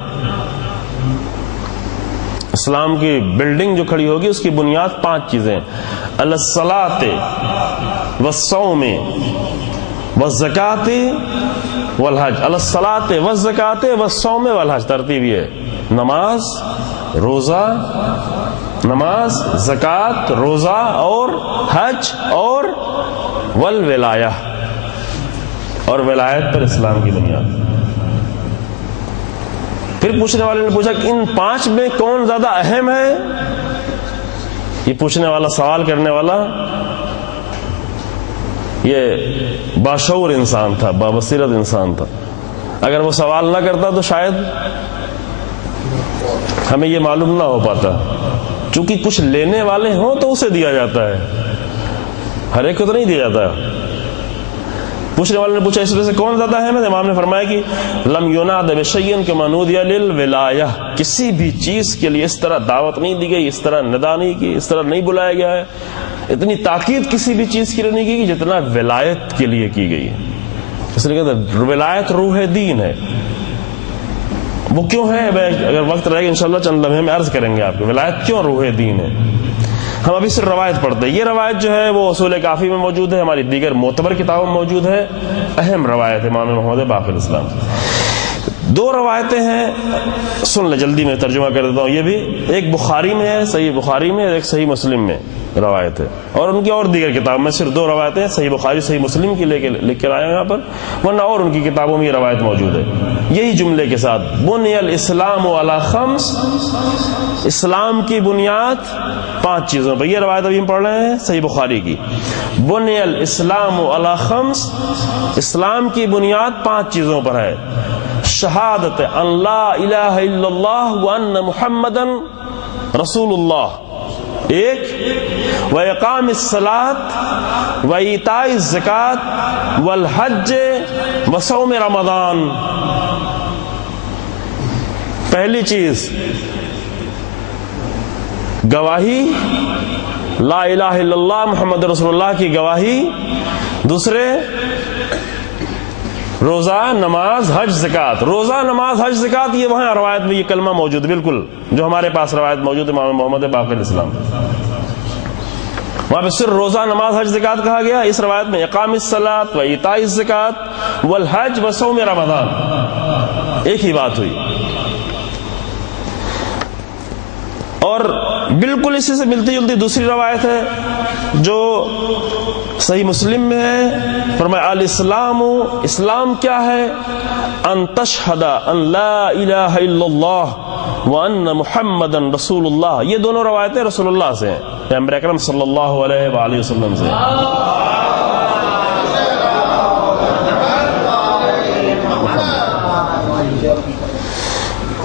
اسلام کی بلڈنگ جو کھڑی ہوگی اس کی بنیاد 5 چیزیں: الصلاۃ والصوم والزکاۃ والحج. الصلاۃ والزکاۃ والصوم والحج، ترتیب یہ ہے: نماز، روزہ، نماز، زکوٰۃ، روزہ اور حج، اور والولایہ، اور ولایت پر اسلام کی بنیاد. پھر پوچھنے والے نے پوچھا کہ ان 5 میں کون زیادہ اہم ہے؟ یہ پوچھنے والا، سوال کرنے والا یہ باشعور انسان تھا، بابصیرت انسان تھا. اگر وہ سوال نہ کرتا تو شاید ہمیں یہ معلوم نہ ہو پاتا. چونکہ کچھ لینے والے ہوں تو اسے دیا جاتا ہے، ہر ایک کو تو نہیں دیا جاتا. پوچھنے والے نے پوچھا اس وجہ سے کون زیادہ اہم ہے؟ امام نے فرمایا کہ لم یناد بشیء کما نودی للولایہ، کسی بھی چیز کے لیے اس طرح دعوت نہیں دی گئی، اس طرح ندا نہیں کی، اس طرح نہیں بلایا گیا ہے، اتنی تاکید کسی بھی چیز کے لیے نہیں کی گئی جتنا ولایت کے لیے کی گئی ہے. اس لیے کہتے ہیں ولایت روح دین ہے. وہ کیوں ہے؟ اگر وقت رہے گا انشاءاللہ چند لمحے میں عرض کریں گے آپ کو ولایت کیوں روح دین ہے. ہم ابھی صرف روایت پڑھتے ہیں. یہ روایت جو ہے وہ اصول کافی میں موجود ہے، ہماری دیگر معتبر کتابوں میں موجود ہے. اہم روایت ہے امام محمد باقر الاسلام. 2 روایتیں ہیں، سن لے جلدی میں ترجمہ کر دیتا ہوں. یہ بھی ایک بخاری میں ہے، صحیح بخاری میں، ایک صحیح مسلم میں روایت ہے، اور ان کی اور دیگر کتاب میں صرف 2 روایتیں، صحیح بخاری صحیح مسلم کی لکھ کر آئے ہیں یہاں پر، ورنہ اور ان کی کتابوں میں یہ روایت موجود ہے. یہی جملے کے ساتھ: بنی الاسلام علی خمس، اسلام کی بنیاد 5 چیزوں پر. یہ روایت ابھی ہم پڑھ رہے ہیں صحیح بخاری کی. بنی الاسلام علی خمس، اسلام کی بنیاد 5 چیزوں پر ہے: شہادت ان لا الہ الا اللہ وان محمدا رسول اللہ، ایک، واقام الصلاۃ وایتاء الزکاۃ والحج وصوم رمضان. پہلی چیز گواہی، لا الہ الا اللہ محمد رسول اللہ کی گواہی. دوسرے روزہ، نماز، حج، زکوٰۃ. روزہ، نماز، حج، زکوٰۃ، یہ وہاں روایت میں یہ کلمہ موجود بالکل جو ہمارے پاس روایت موجود ہے امام محمد باقر الاسلام. وہاں پہ صرف روزہ، نماز، حج، زکوٰۃ کہا گیا. اس روایت میں اقام الصلاۃ و ایتاء الزکاۃ والحج وصوم رمضان، ایک ہی بات ہوئی. اور بالکل اسی سے ملتی جلتی دوسری روایت ہے جو صحیح مسلم میں ہے. فرمایا الاسلام، اسلام کیا ہے؟ ان تشہد ان لا الہ الا اللہ وان محمدا رسول اللہ. یہ دونوں روایتیں رسول اللہ سے ہیں، پیغمبر اکرم صلی اللہ علیہ وآلہ وسلم سے.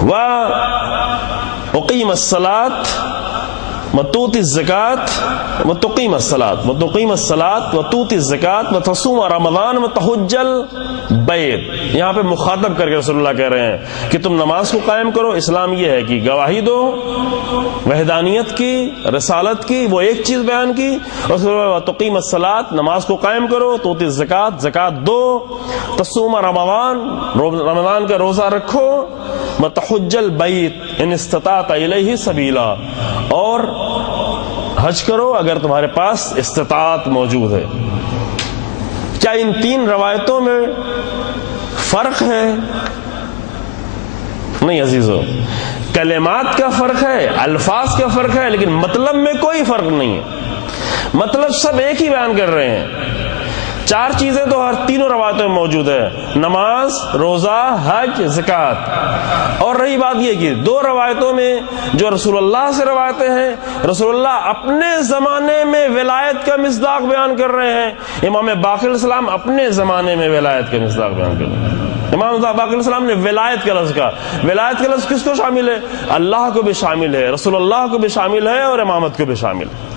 وَأُقِيمَ الصَّلَاةَ وَتُؤْتِي الزَّكَاةَ وَتُقِيمَ الصَّلَاةَ وَتُقِيمَ الصَّلَاةَ وَتُؤْتِي الزَّكَاةَ وَتَصُومَ رَمَضَانَ وَتَحُجَّ الْبَيْتَ. یہاں پہ مخاطب کر کے رسول اللہ کہہ رہے ہیں کہ تم نماز کو قائم کرو. اسلام یہ ہے کہ گواہی دو وحدانیت کی، رسالت کی، وہ ایک چیز بیان کی، اور وَتُقِيمَ الصَّلَاةَ، نماز کو قائم کرو، تُؤْتِي الزَّكَاةَ، زکات دو، تصوم رمضان، رمضان کا روزہ رکھو، وَتَحُجَّ الْبَيْتَ إِنِ اسْتَطَعْتَ إِلَيْهِ سَبِيلًا، اور حج کرو اگر تمہارے پاس استطاعت موجود ہے. کیا ان 3 روایتوں میں فرق ہے؟ نہیں عزیزو، کلمات کا فرق ہے، الفاظ کا فرق ہے، لیکن مطلب میں کوئی فرق نہیں ہے. مطلب سب ایک ہی بیان کر رہے ہیں. 4 چیزیں تو ہر تینوں روایتوں میں موجود ہے: نماز، روزہ، حج، زکوٰۃ۔ اور رہی بات یہ کہ 2 روایتوں میں جو رسول اللہ سے روایتیں ہیں، رسول اللہ اپنے زمانے میں ولایت کا مصداق بیان کر رہے ہیں، امام باقر علیہ السلام اپنے زمانے میں ولایت کا مصداق بیان کر رہے ہیں۔ امام باقر علیہ السلام نے ولایت کا لفظ کہا۔ ولایت کا لفظ کس کو شامل ہے؟ اللہ کو بھی شامل ہے، رسول اللہ کو بھی شامل ہے، اور امامت کو بھی شامل ہے۔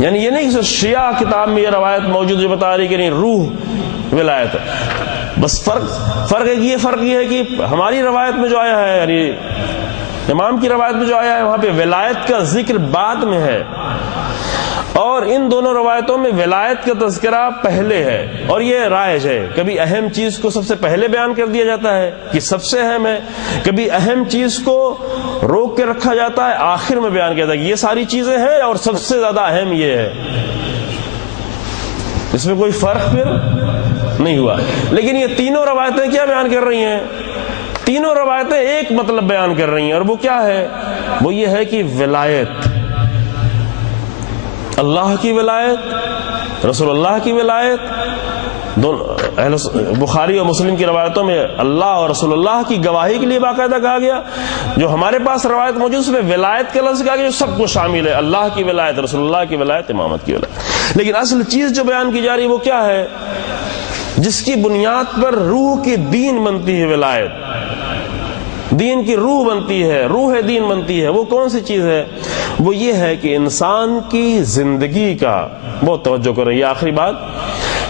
یعنی یہ نہیں کہ شیعہ کتاب میں یہ روایت موجود جو بتا رہی کہ نہیں روح ولایت ہے، بس فرق یہ ہے کہ ہماری روایت میں جو آیا ہے، یعنی امام کی روایت میں جو آیا ہے، وہاں پہ ولایت کا ذکر بعد میں ہے، اور ان دونوں روایتوں میں ولایت کا تذکرہ پہلے ہے۔ اور یہ رائج ہے، کبھی اہم چیز کو سب سے پہلے بیان کر دیا جاتا ہے کہ سب سے اہم ہے، کبھی اہم چیز کو روک کے رکھا جاتا ہے، آخر میں بیان کیا جاتا ہے کہ یہ ساری چیزیں ہیں اور سب سے زیادہ اہم یہ ہے۔ اس میں کوئی فرق پھر نہیں ہوا۔ لیکن یہ تینوں روایتیں کیا بیان کر رہی ہیں؟ تینوں روایتیں ایک مطلب بیان کر رہی ہیں، اور وہ کیا ہے؟ وہ یہ ہے کہ ولایت، اللہ کی ولایت، رسول اللہ کی ولایت، بخاری اور مسلم کی روایتوں میں اللہ اور رسول اللہ کی گواہی کے لیے باقاعدہ کہا گیا۔ جو ہمارے پاس روایت موجود اس میں ولایت کا لفظ کہا گیا، جو سب کو شامل ہے، اللہ کی ولایت، رسول اللہ کی ولایت، امامت کی ولایت۔ لیکن اصل چیز جو بیان کی جا رہی ہے وہ کیا ہے؟ جس کی بنیاد پر روح کی دین بنتی ہے، ولایت دین کی روح بنتی ہے، روح دین بنتی ہے۔ وہ کون سی چیز ہے؟ وہ یہ ہے کہ انسان کی زندگی کا، بہت توجہ کریں یہ آخری بات،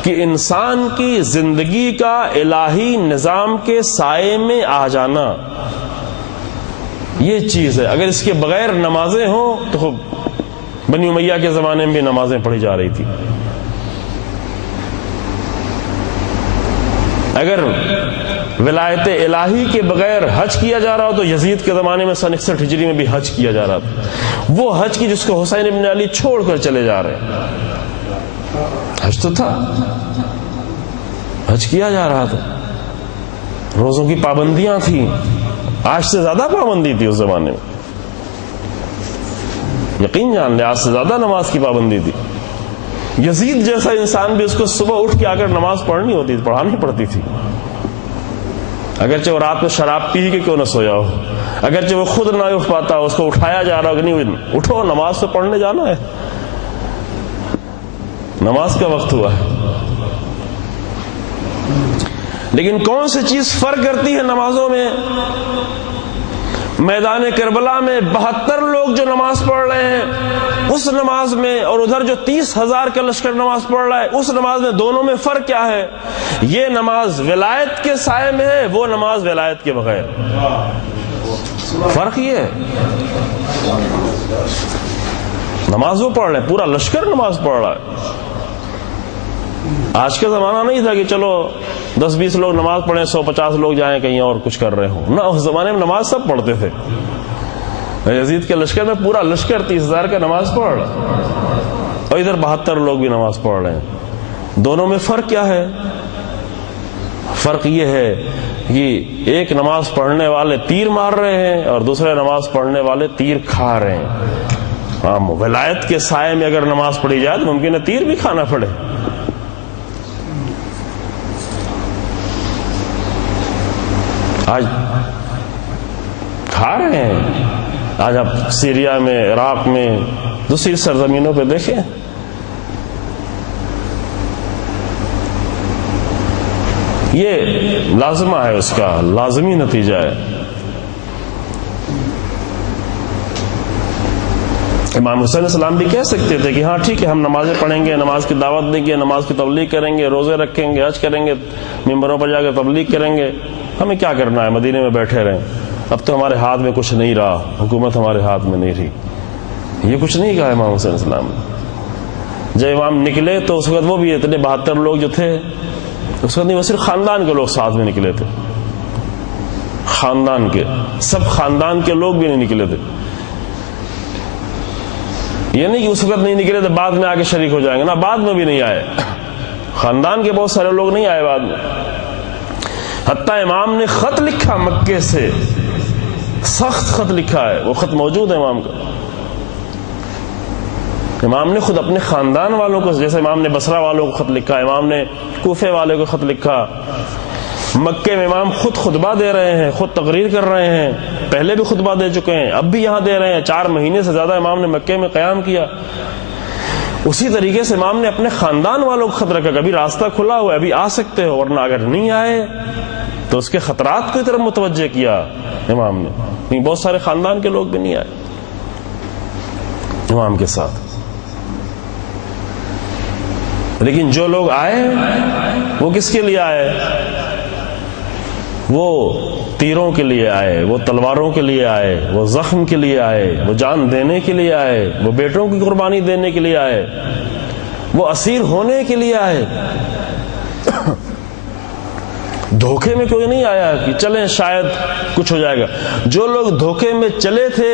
کہ انسان کی زندگی کا الہی نظام کے سائے میں آ جانا، یہ چیز ہے۔ اگر اس کے بغیر نمازیں ہوں تو بنی امیہ کے زمانے میں بھی نمازیں پڑھی جا رہی تھی، اگر ولایت الہی کے بغیر حج کیا جا رہا ہو تو یزید کے زمانے میں سن 61 ہجری میں بھی حج کیا جا رہا تھا، وہ حج کی جس کو حسین ابن علی چھوڑ کر چلے جا رہے ہیں۔ حج تو تھا، حج کیا جا رہا تھا، روزوں کی پابندیاں تھیں، آج سے زیادہ پابندی تھی اس زمانے میں، یقین جان لے آج سے زیادہ نماز کی پابندی تھی۔ یزید جیسا انسان بھی اس کو صبح اٹھ کے آ کر نماز پڑھنی ہوتی تھی، پڑھانی پڑتی تھی، اگرچہ وہ رات میں شراب پی کے کیوں نہ سویا ہو، اگرچہ وہ خود نہ اٹھ پاتا ہو، اس کو اٹھایا جا رہا ہو کہ نہیں اٹھو نماز تو پڑھنے جانا ہے، نماز کا وقت ہوا ہے۔ لیکن کون سی چیز فرق کرتی ہے نمازوں میں؟ میدان کربلا میں 72 لوگ جو نماز پڑھ رہے ہیں اس نماز میں، اور ادھر جو 30,000 کا لشکر نماز پڑھ رہا ہے اس نماز میں، دونوں میں فرق کیا ہے؟ یہ نماز ولایت کے سائے میں ہے، وہ نماز ولایت کے بغیر۔ فرق یہ ہے، نماز وہ پڑھ رہے ہیں، پورا لشکر نماز پڑھ رہا ہے۔ آج کا زمانہ نہیں تھا کہ چلو 10-20 لوگ نماز پڑھیں، 150 لوگ جائیں کہیں اور کچھ کر رہے ہوں، نہ، اس زمانے میں نماز سب پڑھتے تھے۔ یزید کے لشکر میں پورا لشکر 30,000 کا نماز پڑھ رہا، اور ادھر 72 لوگ بھی نماز پڑھ رہے ہیں۔ دونوں میں فرق کیا ہے؟ فرق یہ ہے کہ ایک نماز پڑھنے والے تیر مار رہے ہیں اور دوسرے نماز پڑھنے والے تیر کھا رہے ہیں۔ ہاں، ولایت کے سائے میں اگر نماز پڑھی جائے تو ممکن ہے تیر بھی کھانا پڑے۔ آج کھا رہے ہیں، آج آپ سیریا میں، عراق میں، دوسری سرزمینوں پہ دیکھیں، یہ لازمہ ہے، اس کا لازمی نتیجہ ہے۔ امام حسین علیہ السلام بھی کہہ سکتے تھے کہ ہاں ٹھیک ہے، ہم نمازیں پڑھیں گے، نماز کی دعوت دیں گے، نماز کی تبلیغ کریں گے، روزے رکھیں گے، حج کریں گے، ممبروں پر جا کے تبلیغ کریں گے، ہمیں کیا کرنا ہے، مدینے میں بیٹھے رہیں، اب تو ہمارے ہاتھ میں کچھ نہیں رہا، حکومت ہمارے ہاتھ میں نہیں رہی۔ یہ کچھ نہیں کہا امام حسین علیہ السلام نے۔ جب امام نکلے تو اس وقت وہ بھی اتنے 72 لوگ جو تھے، اس وقت نہیں، وہ صرف خاندان کے لوگ ساتھ میں نکلے تھے، خاندان کے، سب خاندان کے لوگ بھی نہیں نکلے تھے۔ یہ نہیں کہ اس وقت نہیں نکلے تو بعد میں آ کے شریک ہو جائیں گے، نا، بعد میں بھی نہیں آئے، خاندان کے بہت سارے لوگ نہیں آئے بعد میں۔ حتیٰ امام نے خط لکھا مکے سے، سخت خط لکھا ہے، وہ خط موجود ہے امام کا۔ امام نے خود اپنے خاندان والوں کو، جیسے امام نے بصرہ والوں کو خط لکھا، امام نے کوفے والے کو خط لکھا، مکے میں امام خود خطبہ دے رہے ہیں، خود تقریر کر رہے ہیں، پہلے بھی خطبہ دے چکے ہیں، اب بھی یہاں دے رہے ہیں، 4 مہینے سے زیادہ امام نے مکے میں قیام کیا۔ اسی طریقے سے امام نے اپنے خاندان والوں کو خط رکھا، کبھی راستہ کھلا ہوا ہے، ابھی آ سکتے ہو، ورنہ اگر نہیں آئے تو اس کے خطرات کی طرف متوجہ کیا امام نے۔ نہیں، بہت سارے خاندان کے لوگ بھی نہیں آئے امام کے ساتھ، لیکن جو لوگ آئے وہ کس کے لیے آئے؟ وہ تیروں کے لیے آئے، وہ تلواروں کے لیے آئے، وہ زخم کے لیے آئے، وہ جان دینے کے لیے آئے، وہ بیٹوں کی قربانی دینے کے لیے آئے، وہ اسیر ہونے کے لیے آئے۔ دھوکے میں کوئی نہیں آیا کہ چلیں شاید کچھ ہو جائے گا۔ جو لوگ دھوکے میں چلے تھے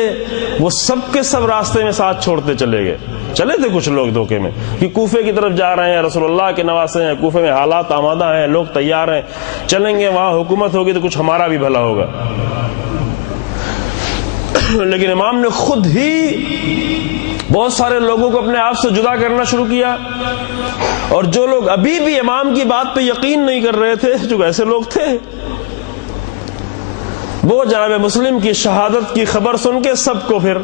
وہ سب کے سب راستے میں ساتھ چھوڑتے چلے گئے۔ چلے تھے کچھ لوگ دھوکے میں کہ کوفے کی طرف جا رہے ہیں، رسول اللہ کے نواسے ہیں، کوفے میں حالات آمادہ ہیں، لوگ تیار ہیں، چلیں گے، وہاں حکومت ہوگی تو کچھ ہمارا بھی بھلا ہوگا۔ لیکن امام نے خود ہی بہت سارے لوگوں کو اپنے آپ سے جدا کرنا شروع کیا، اور جو لوگ ابھی بھی امام کی بات پہ یقین نہیں کر رہے تھے، جو ایسے لوگ تھے، وہ جناب مسلم کی شہادت کی خبر سن کے سب کو پھر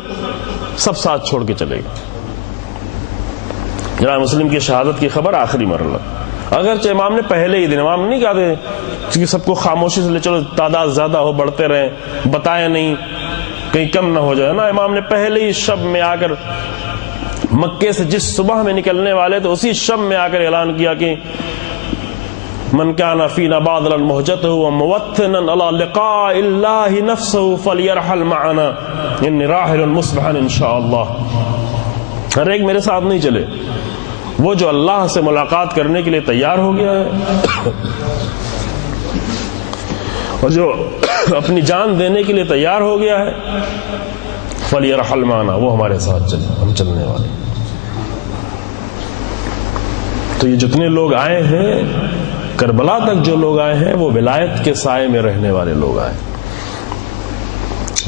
سب ساتھ چھوڑ کے چلے گئے۔ جناب مسلم کی شہادت کی خبر آخری مرحلہ، اگرچہ امام نے پہلے ہی دن، امام نے نہیں کہا تھے کہ سب کو خاموشی سے لے چلو، تعداد زیادہ ہو بڑھتے رہیں، بتائے نہیں کہیں کم نہ ہو جائے نا، امام نے پہلے ہی شب میں آ کر، مکے سے جس صبح میں نکلنے والے تو اسی شب میں آ کر اعلان کیا کہ من کان فینا بادلا مہجته وموطنا علی لقاء اللہ نفسه فلیرحل معنا انی راحل مصبحا انشاءاللہ۔ ہر ایک میرے ساتھ نہیں چلے، وہ جو اللہ سے ملاقات کرنے کے لیے تیار ہو گیا ہے اور جو اپنی جان دینے کے لیے تیار ہو گیا ہے، فلیرحل معنا، وہ ہمارے ساتھ چلے، ہم چلنے والے۔ تو یہ جتنے لوگ آئے ہیں کربلا تک، جو لوگ آئے ہیں وہ ولایت کے سائے میں رہنے والے لوگ آئے،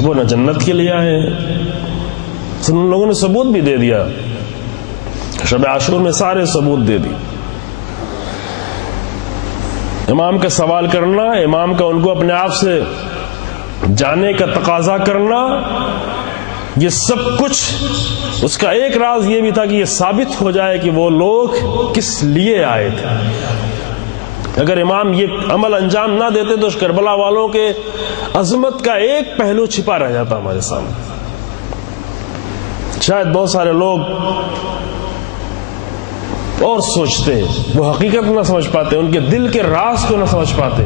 وہ نہ جنت کے لیے آئے ہیں۔ ان لوگوں نے ثبوت بھی دے دیا، شب عاشور میں سارے ثبوت دے دی۔ امام کا سوال کرنا، امام کا ان کو اپنے آپ سے جانے کا تقاضا کرنا، یہ سب کچھ اس کا ایک راز یہ بھی تھا کہ یہ ثابت ہو جائے کہ وہ لوگ کس لیے آئے تھے۔ اگر امام یہ عمل انجام نہ دیتے تو کربلا والوں کے عظمت کا ایک پہلو چھپا رہ جاتا ہمارے سامنے۔ شاید بہت سارے لوگ اور سوچتے، وہ حقیقت نہ سمجھ پاتے، ان کے دل کے راز کو نہ سمجھ پاتے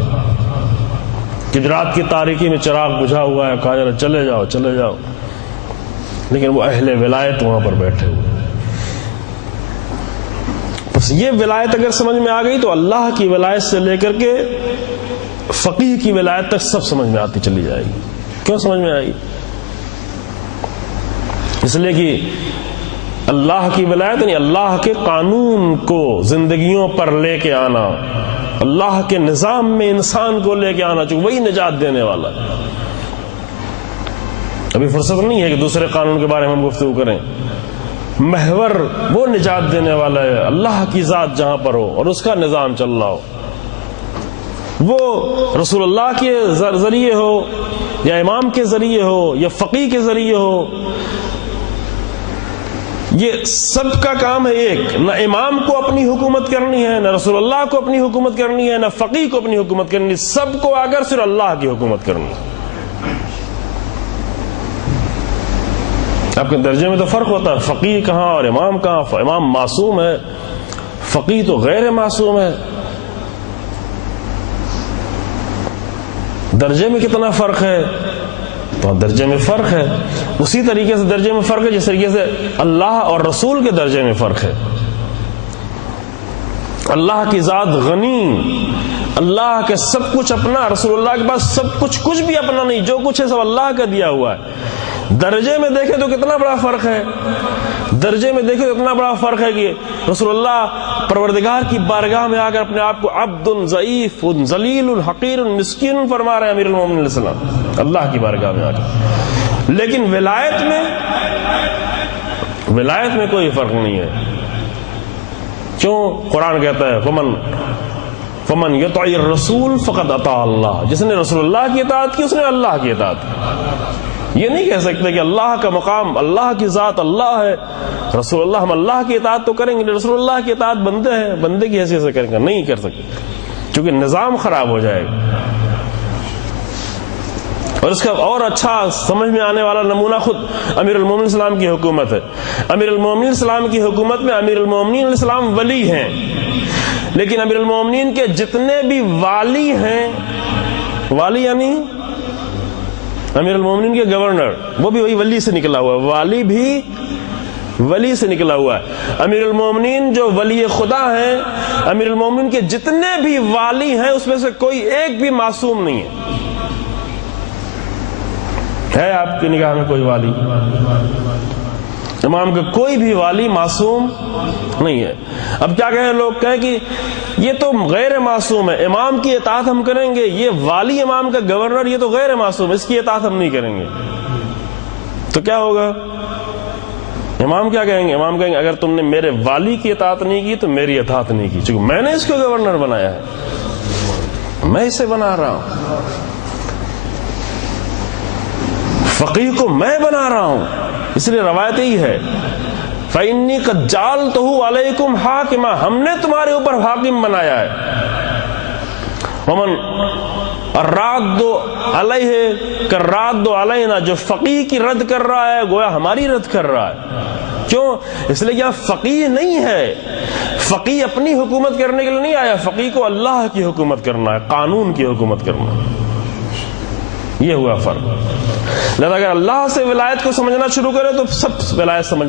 کہ رات کی تاریکی میں چراغ بجھا ہوا ہے، کہا جا رہا چلے جاؤ چلے جاؤ، لیکن وہ اہل ولایت وہاں پر بیٹھے ہوئے۔ بس یہ ولایت اگر سمجھ میں آ گئی تو اللہ کی ولایت سے لے کر کے فقیہ کی ولایت تک سب سمجھ میں آتی چلی جائے گی۔ کیوں سمجھ میں آئے گی؟ اس لیے کہ اللہ کی ولایت یعنی اللہ کے قانون کو زندگیوں پر لے کے آنا، اللہ کے نظام میں انسان کو لے کے آنا، چونکہ وہی نجات دینے والا ہے۔ ابھی فرصت نہیں ہے کہ دوسرے قانون کے بارے میں ہم گفتگو کریں، محور وہ نجات دینے والا ہے، اللہ کی ذات جہاں پر ہو اور اس کا نظام چل رہا ہو، وہ رسول اللہ کے ذریعے ہو یا امام کے ذریعے ہو یا فقیہ کے ذریعے ہو، یہ سب کا کام ہے ایک۔ نہ امام کو اپنی حکومت کرنی ہے، نہ رسول اللہ کو اپنی حکومت کرنی ہے، نہ فقیہ کو اپنی حکومت کرنی ہے، سب کو اگر صرف اللہ کی حکومت کرنی ہے۔ آپ کے درجے میں تو فرق ہوتا ہے، فقیہ کہاں اور امام کہاں، امام معصوم ہے، فقیہ تو غیر معصوم ہے، درجے میں کتنا فرق ہے؟ تو درجے میں فرق ہے، اسی طریقے سے درجے میں فرق ہے جس طریقے سے اللہ اور رسول کے درجے میں فرق ہے۔ اللہ کی ذات غنی، اللہ کے سب کچھ اپنا، رسول اللہ کے پاس سب کچھ بھی اپنا نہیں، جو کچھ ہے سب اللہ کا دیا ہوا ہے۔ درجے میں دیکھیں تو کتنا بڑا فرق ہے، درجے میں دیکھیں تو اتنا بڑا فرق ہے کہ رسول اللہ پروردگار کی بارگاہ میں آ کر اپنے آپ کو عبد ضعیف ذلیل حقیر مسکین فرما رہے ہیں امیر المومنین علیہ السلام اللہ کی بارگاہ میں آ کر۔ لیکن ولایت میں ولایت میں کوئی فرق نہیں ہے. کیوں؟ قرآن کہتا ہے فمن یطع الرسول فقد اطاع اللہ، جس نے رسول اللہ کی اطاعت کی اس نے اللہ کی اطاعت کی. یہ نہیں کہہ سکتے کہ اللہ کا مقام، اللہ کی ذات اللہ ہے، رسول اللہ، ہم اللہ کی اطاعت تو کریں گے، رسول اللہ کی اطاعت بندے ہیں، بندے کی حیثیت سے کریں گے. نہیں کر سکتے، کیونکہ نظام خراب ہو جائے گا. اور اس کا اور اچھا سمجھ میں آنے والا نمونہ خود امیر المومنین السلام کی حکومت ہے. امیر المومنین السلام کی حکومت میں امیر المومنین السلام ولی ہیں، لیکن امیر المومنین کے جتنے بھی والی ہیں، والی یعنی امیر المومنین کے گورنر، وہ بھی وہی ولی سے نکلا ہوا ہے، والی بھی ولی سے نکلا ہوا ہے. امیر المومنین جو ولی خدا ہیں، امیر المومنین کے جتنے بھی والی ہیں اس میں سے کوئی ایک بھی معصوم نہیں ہے آپ کی نگاہ میں کوئی والی؟ امام کا کوئی بھی والی معصوم نہیں ہے. اب کیا کہیں لوگ؟ کہیں کہ یہ تو غیر معصوم ہے، امام کی اطاعت ہم کریں گے، یہ والی امام کا گورنر یہ تو غیر معصوم ہے، اس کی اطاعت ہم نہیں کریں گے. تو کیا ہوگا؟ امام کیا کہیں گے؟ امام کہیں گے اگر تم نے میرے والی کی اطاعت نہیں کی تو میری اطاعت نہیں کی، چونکہ میں نے اس کو گورنر بنایا ہے، میں اسے بنا رہا ہوں، فقیہ کو میں بنا رہا ہوں. اس لیے روایت یہی ہے فَإِنِّي قَدْ جَعَلْتُهُ عَلَيْكُمْ حَاكِمًا، ہم نے تمہارے اوپر حاکم بنایا ہے. وَمَنْ الرَّادُّ عَلَيْهِ كَالرَّادُّ عَلَيْنَا، جو فقیہ کی رد کر رہا ہے گویا ہماری رد کر رہا ہے. کیوں؟ اس لیے یہاں فقیہ نہیں ہے، فقیہ اپنی حکومت کرنے کے لیے نہیں آیا، فقیہ کو اللہ کی حکومت کرنا ہے، قانون کی حکومت کرنا ہے. یہ ہوا فرق. لہذا اگر اللہ سے ولایت کو سمجھنا شروع کرے تو سب ولایت سمجھ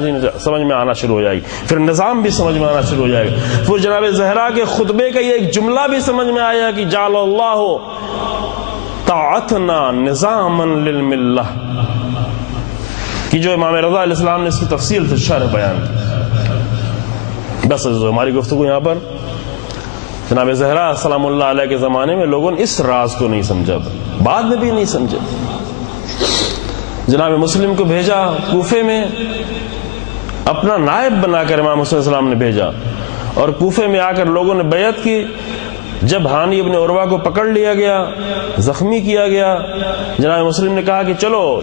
میں آنا شروع ہو جائے گی، پھر نظام بھی سمجھ میں آنا شروع ہو جائے گا. پھر جناب زہرا کے خطبے کا یہ ایک جملہ بھی سمجھ میں آیا کہ جعل اللہ طاعتنا نظاما للملہ، کہ جو امام رضا علیہ السلام نے اس کی تفصیل سے شرح بیان کی. بس ہماری گفتگو یہاں پر جناب زہرا سلام اللہ علیہ کے زمانے میں لوگوں نے اس راز کو نہیں سمجھا تھا، بعد میں بھی نہیں سمجھے. جناب مسلم کو بھیجا کوفے میں، اپنا نائب بنا کر امام حسین السلام نے بھیجا، اور کوفے میں آ کر لوگوں نے بیعت کی. جب ہانی ابن عروہ کو پکڑ لیا گیا، زخمی کیا گیا، جناب مسلم نے کہا کہ چلو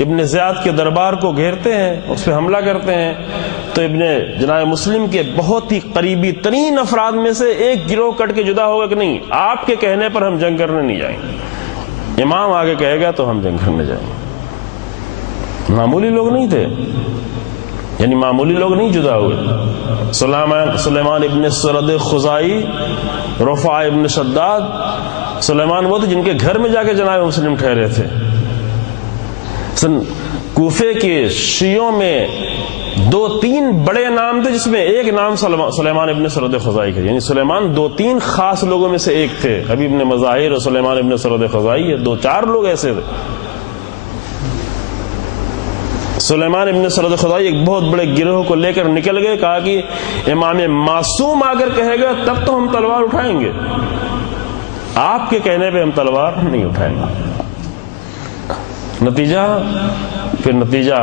ابن زیاد کے دربار کو گھیرتے ہیں، اس پہ حملہ کرتے ہیں. تو جناب مسلم کے بہت ہی قریبی ترین افراد میں سے ایک گروہ کٹ کے جدا ہوگا کہ نہیں، آپ کے کہنے پر ہم جنگ کرنے نہیں جائیں گے، امام آگے کہے گا تو ہم جنگ کرنے جائیں گے. معمولی لوگ نہیں تھے، یعنی معمولی لوگ نہیں جدا ہوئے. سلیمان ابن سرد خزائی، رفاع ابن شداد، سلیمان وہ تھے جن کے گھر میں جا کے جناب مسلم ٹھہرے تھے. کوفے کے شیعوں میں 2-3 بڑے نام تھے، جس میں ایک نام سلیمان ابن سرد خزائی کا، یعنی سلیمان 2-3 خاص لوگوں میں سے ایک تھے. حبیب ابن مظاہر اور سلیمان ابن سرد خزائی، یہ 2-4 لوگ ایسے تھے. سلیمان ابن سرد خزائی ایک بہت بڑے گروہ کو لے کر نکل گئے، کہا کہ امام معصوم آ کر کہے گا تب تو ہم تلوار اٹھائیں گے، آپ کے کہنے پہ ہم تلوار نہیں اٹھائیں گے. نتیجہ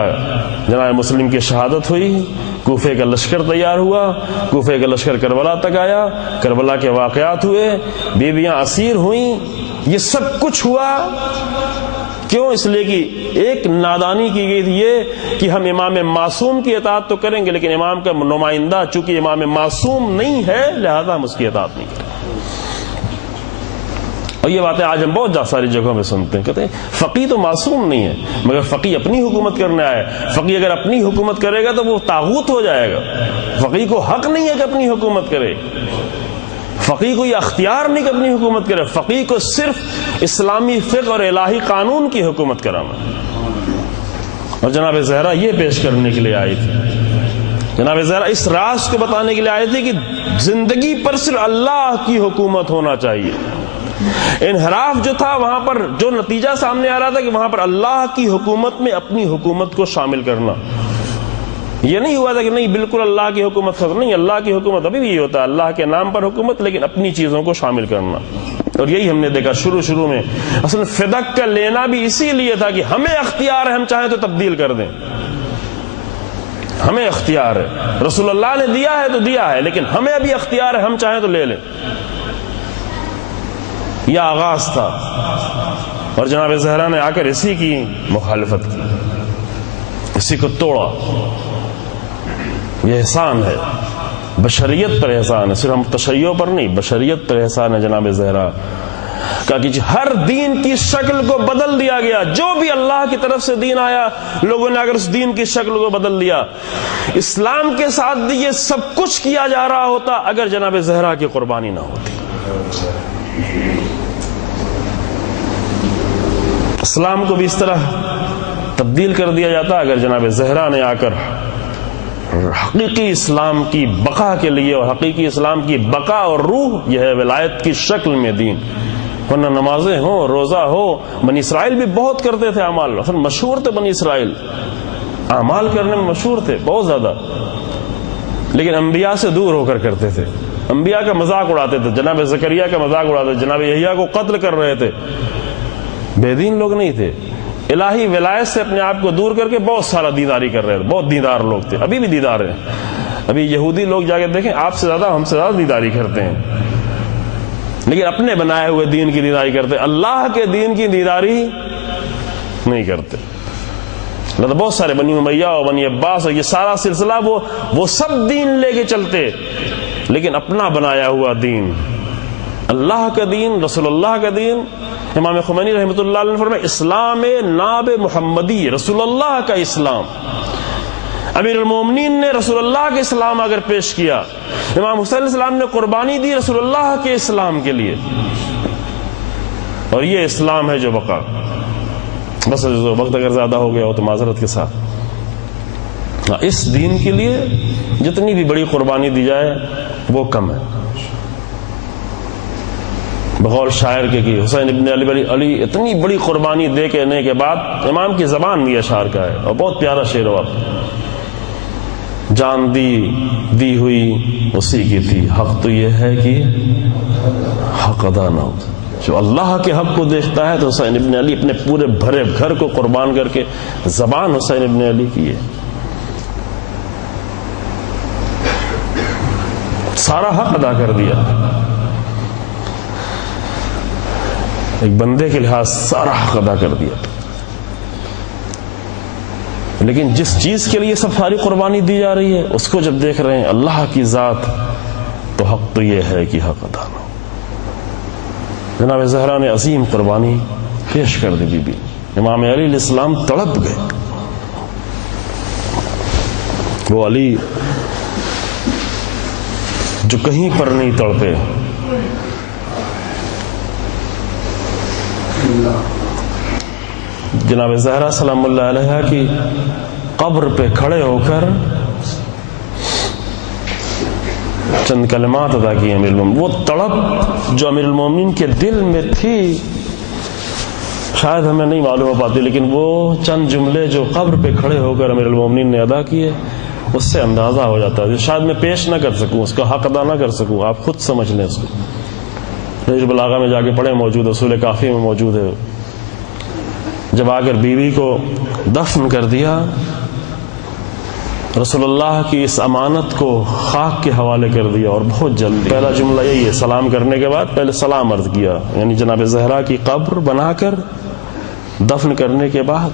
جناب مسلم کی شہادت ہوئی، کوفے کا لشکر تیار ہوا، کوفے کا لشکر کربلا تک آیا، کربلا کے واقعات ہوئے، بیویاں اسیر ہوئیں. یہ سب کچھ ہوا کیوں؟ اس لیے کہ ایک نادانی کی گئی تھی یہ کہ ہم امام معصوم کی اطاعت تو کریں گے، لیکن امام کا نمائندہ چونکہ امام معصوم نہیں ہے لہذا ہم اس کی اطاعت نہیں کریں. اور یہ باتیں آج ہم بہت ساری جگہوں میں سنتے ہیں، کہتے ہیں فقیہ تو معصوم نہیں ہے، مگر فقیہ اپنی حکومت کرنے آئے. فقیہ اگر اپنی حکومت کرے گا تو وہ طاغوت ہو جائے گا. فقیہ کو حق نہیں ہے کہ اپنی حکومت کرے، فقیہ کو یہ اختیار نہیں کہ اپنی حکومت کرے. فقیہ کو صرف اسلامی فقہ اور الہی قانون کی حکومت کرانا. اور جناب زہرا یہ پیش کرنے کے لیے آئی تھی، جناب زہرا اس راز کو بتانے کے لیے آئی تھی کہ زندگی پر صرف اللہ کی حکومت ہونا چاہیے. انحراف جو تھا وہاں پر جو نتیجہ سامنے آ رہا تھا کہ وہاں پر اللہ کی حکومت میں اپنی حکومت کو شامل کرنا. یہ نہیں ہوا تھا کہ نہیں بالکل اللہ کی حکومت ختم، نہیں، اللہ کی حکومت ابھی بھی یہ ہوتا ہے، اللہ کے نام پر حکومت، لیکن اپنی چیزوں کو شامل کرنا. اور یہی ہم نے دیکھا شروع میں اصل فدق کا لینا بھی اسی لیے تھا کہ ہمیں اختیار ہے، ہم چاہیں تو تبدیل کر دیں، ہمیں اختیار ہے. رسول اللہ نے دیا ہے تو دیا ہے، لیکن ہمیں ابھی اختیار ہے، ہم چاہیں تو لے لیں. یہ آغاز تھا، اور جناب زہرا نے آ کر اسی کی مخالفت کی، اسی کو توڑا. یہ احسان ہے، بشریت پر احسان ہے، صرف ہم تشیع پر نہیں، بشریت پر احسان ہے. جناب زہرا کہا کہ ہر دین کی شکل کو بدل دیا گیا. جو بھی اللہ کی طرف سے دین آیا، لوگوں نے اگر اس دین کی شکل کو بدل دیا. اسلام کے ساتھ بھی یہ سب کچھ کیا جا رہا ہوتا اگر جناب زہرا کی قربانی نہ ہوتی. اسلام کو بھی اس طرح تبدیل کر دیا جاتا اگر جناب زہرا نے آ کر حقیقی اسلام کی بقا کے لیے، اور حقیقی اسلام کی بقا اور روح یہ ہے ولایت کی شکل میں دین. ورنہ نمازیں ہوں، روزہ ہو، بنی اسرائیل بھی بہت کرتے تھے اعمال، اصل مشہور تھے بنی اسرائیل، اعمال کرنے میں مشہور تھے بہت زیادہ، لیکن انبیاء سے دور ہو کر کرتے تھے. انبیاء کا مذاق اڑاتے تھے، جناب زکریا کا مذاق اڑاتے تھے، جناب یحییٰ کو قتل کر رہے تھے. بے دین لوگ نہیں تھے، الہی ولایت سے اپنے آپ کو دور کر کے بہت سارا دینداری کر رہے تھے. بہت دیندار لوگ تھے، ابھی بھی دیندار ہیں. ابھی یہودی لوگ جا کے دیکھیں، آپ سے زیادہ ہم سے زیادہ دینداری کرتے ہیں، لیکن اپنے بنائے ہوئے دین کی دینداری کرتے، اللہ کے دین کی دینداری نہیں کرتے. اللہ بہت سارے بنی امیہ اور بنی عباس اور یہ سارا سلسلہ وہ سب دین لے کے چلتے، لیکن اپنا بنایا ہوا دین، اللہ کا دین، رسول اللہ کا دین. امام خمینی رحمۃ اللہ علیہ نے فرمایا اسلام ناب محمدی، رسول اللہ کا اسلام. امیر المومنین نے رسول اللہ کے اسلام اگر پیش کیا، امام حسین علیہ السلام نے قربانی دی رسول اللہ کے اسلام کے لیے، اور یہ اسلام ہے جو بقا. بس وقت اگر زیادہ ہو گیا ہو تو معذرت کے ساتھ، اس دین کے لیے جتنی بھی بڑی قربانی دی جائے وہ کم ہے. بقول شاعر کے کہ حسین ابن علی اتنی بڑی قربانی دے کے آنے کے بعد، امام کی زبان بھی اشعار کا ہے اور بہت پیارا شعر ہو. جان دی ہوئی اسی کی تھی، حق تو یہ ہے کہ حق ادا نہ ہو. جو اللہ کے حق کو دیکھتا ہے تو حسین ابن علی اپنے پورے بھرے گھر کو قربان کر کے، زبان حسین ابن علی کی ہے، سارا حق ادا کر دیا. ایک بندے کے لحاظ سارا حق ادا کر دیا. لیکن جس چیز کے لیے سب ساری قربانی دی جا رہی ہے، اس کو جب دیکھ رہے ہیں اللہ کی ذات، تو حق تو یہ ہے کہ حق ادا نہ ہو. جناب زہرا نے عظیم قربانی پیش کر دی. بی بی امام علی علیہ السلام تڑپ گئے. وہ علی جو کہیں پر نہیں تڑپے. جناب زہرا سلام اللہ علیہ کی قبر پہ کھڑے ہو کر چند کلمات ادا کیے امیر المومنین. وہ تڑپ جو امیر المومنین کے دل میں تھی شاید ہمیں نہیں معلوم ہو پاتی، لیکن وہ چند جملے جو قبر پہ کھڑے ہو کر امیر المومنین نے ادا کیے، اس سے اندازہ ہو جاتا ہے. شاید میں پیش نہ کر سکوں، اس کا حق ادا نہ کر سکوں، آپ خود سمجھ لیں اس کو. نہج البلاغہ میں جا کے پڑھیں، موجود ہے، اصول کافی میں موجود ہے. جب آ کر بیوی کو دفن کر دیا، رسول اللہ کی اس امانت کو خاک کے حوالے کر دیا، اور بہت جلدی. پہلا جملہ یہی ہے، سلام کرنے کے بعد پہلے سلام عرض کیا، یعنی جناب زہرا کی قبر بنا کر دفن کرنے کے بعد.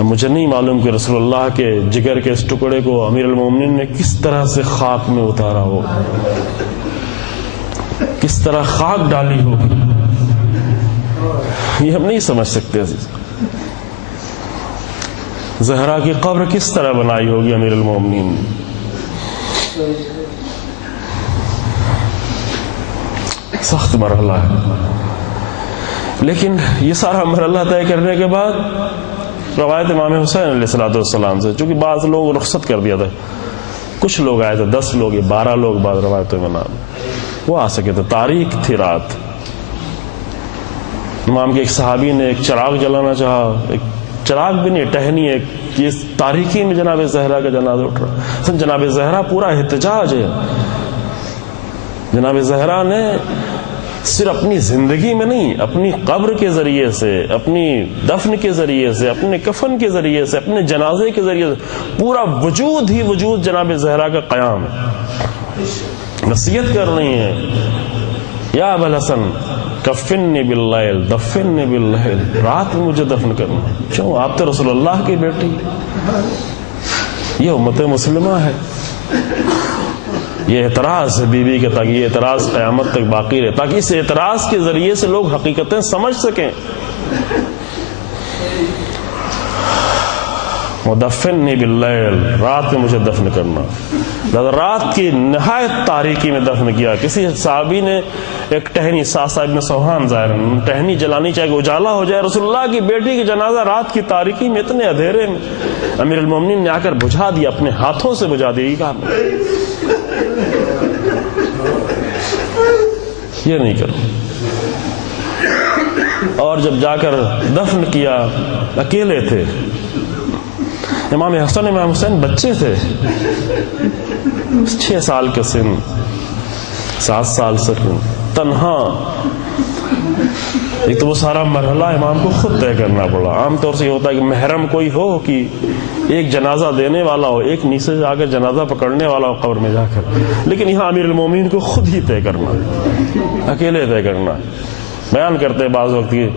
مجھے نہیں معلوم کہ رسول اللہ کے جگر کے اس ٹکڑے کو امیر المومنین نے کس طرح سے خاک میں اتارا ہو، کس طرح خاک ڈالی ہوگی، یہ ہم نہیں سمجھ سکتے. عزیز، زہرا کی قبر کس طرح بنائی ہوگی امیر المومنین نے. سخت مرحلہ ہے، لیکن یہ سارا مرحلہ طے کرنے کے بعد روایت امام حسین علیہ السلام سے، چونکہ بعض لوگ رخصت کر دیا تھا، کچھ لوگ آئے تھے، 10 لوگ یا 12 لوگ بعض روایتوں میں نام وہ آ سکے تھے. تاریک تھی رات. امام کے ایک صحابی نے ایک چراغ جلانا چاہا، ایک چراغ بھی نہیں، ٹہنی، ایک یہ تاریکی میں جناب زہرا کا جنازہ اٹھ رہا. جناب زہرا پورا احتجاج ہے. جناب زہرا نے صرف اپنی زندگی میں نہیں، اپنی قبر کے ذریعے سے، اپنی دفن کے ذریعے سے، اپنے کفن کے ذریعے سے، اپنے جنازے کے ذریعے سے پورا وجود ہی وجود جناب زہرا کا قیام ہے۔ وصیت کر رہی ہیں یا ابا الحسن کفننی باللیل دفننی باللیل، رات میں مجھے دفن کرنا۔ کیوں؟ آپ تو رسول اللہ کی بیٹی، یہ امت مسلمہ ہے۔ یہ اعتراض ہے بیوی کے، تاکہ یہ اعتراض قیامت تک باقی رہے، تاکہ اس اعتراض کے ذریعے سے لوگ حقیقتیں سمجھ سکیں۔ وَدَفِّنِّي بِاللَّيْلِ، رات میں مجھے دفن کرنا۔ رات کی نہایت تاریکی میں دفن کیا۔ کسی صحابی نے ایک ٹہنی، ساسا ابن سوہان ظاہر ٹہنی جلانی چاہے کہ اجالا ہو جائے، رسول اللہ کی بیٹی کی جنازہ رات کی تاریکی میں اتنے اندھیرے میں امیر المومنین نے آ کر بجھا دیا، اپنے ہاتھوں سے بجھا دیا۔ یہ نہیں کرو۔ اور جب جا کر دفن کیا، اکیلے تھے، امام حسن امام حسین بچے تھے، 6 سال کے سن، 7 سال سے تنہا۔ ایک تو وہ سارا مرحلہ امام کو خود طے کرنا پڑا۔ عام طور سے یہ ہوتا ہے کہ محرم کوئی ہو، کہ ایک جنازہ دینے والا ہو، ایک نیچے جا کر جنازہ پکڑنے والا ہو قبر میں جا کر، لیکن یہاں امیر المومنین کو خود ہی طے کرنا، اکیلے طے کرنا۔ بیان کرتے ہیں بعض وقت کی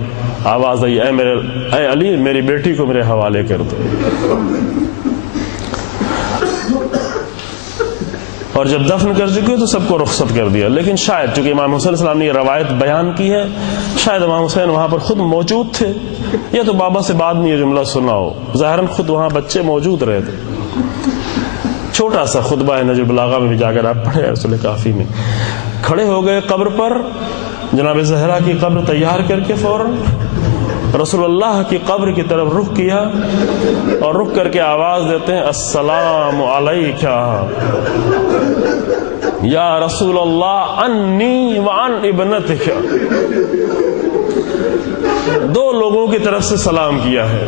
آواز آئی، اے علی میری بیٹی کو میرے حوالے کر دو۔ اور جب دفن کر چکے تو سب کو رخصت کر دیا، لیکن شاید چونکہ امام حسین علیہ السلام نے یہ روایت بیان کی ہے، شاید امام حسین وہاں پر خود موجود تھے، یا تو بابا سے بعد میں یہ جملہ سنا ہو، ظاہراً خود وہاں بچے موجود رہے تھے۔ چھوٹا سا خطبہ ہے نہج البلاغہ میں بھی جا کر آپ پڑھے، رسول کافی میں کھڑے ہو گئے قبر پر، جناب زہرا کی قبر تیار کر کے فوراً رسول اللہ کی قبر کی طرف رخ کیا، اور رخ کر کے آواز دیتے ہیں السلام علیکہ یا رسول اللہ انی وعن ابنتک۔ 2 لوگوں کی طرف سے سلام کیا ہے۔